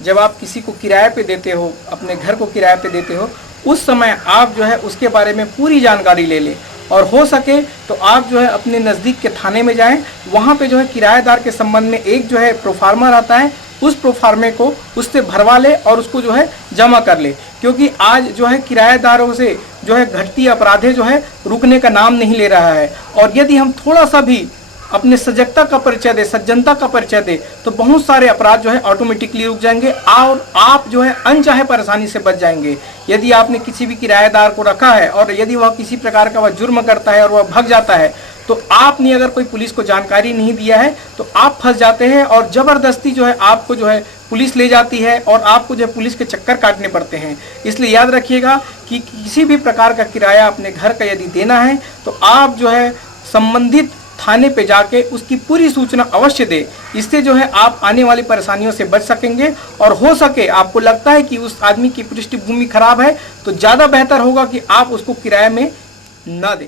जब आप किसी को किराए पे देते हो, अपने घर को किराए पे देते हो, उस समय आप जो है उसके बारे में पूरी जानकारी ले लें और हो सके तो आप जो है अपने नज़दीक के थाने में जाएं। वहाँ पे जो है किराएदार के संबंध में एक जो है प्रोफार्मा रहता है, उस प्रोफार्मे को उससे भरवा ले और उसको जो है जमा कर ले, क्योंकि आज जो है किराएदारों से जो है घटती अपराधे जो है रुकने का नाम नहीं ले रहा है। और यदि हम थोड़ा सा भी अपने सजगता का परिचय दे, सज्जनता का परिचय दे तो बहुत सारे अपराध जो है ऑटोमेटिकली रुक जाएंगे और आप जो है अनचाहे परेशानी से बच जाएंगे। यदि आपने किसी भी किराएदार को रखा है और यदि वह किसी प्रकार का वह जुर्म करता है और वह भाग जाता है तो आपने अगर कोई पुलिस को जानकारी नहीं दिया है तो आप फंस जाते हैं और ज़बरदस्ती जो है आपको जो है पुलिस ले जाती है और आपको जो है पुलिस के चक्कर काटने पड़ते हैं। इसलिए याद रखिएगा कि किसी भी प्रकार का किराया अपने घर का यदि देना है तो आप जो है संबंधित थाने पे जाके उसकी पूरी सूचना अवश्य दें। इससे जो है आप आने वाली परेशानियों से बच सकेंगे। और हो सके आपको लगता है कि उस आदमी की पृष्ठभूमि खराब है तो ज़्यादा बेहतर होगा कि आप उसको किराए में न दें।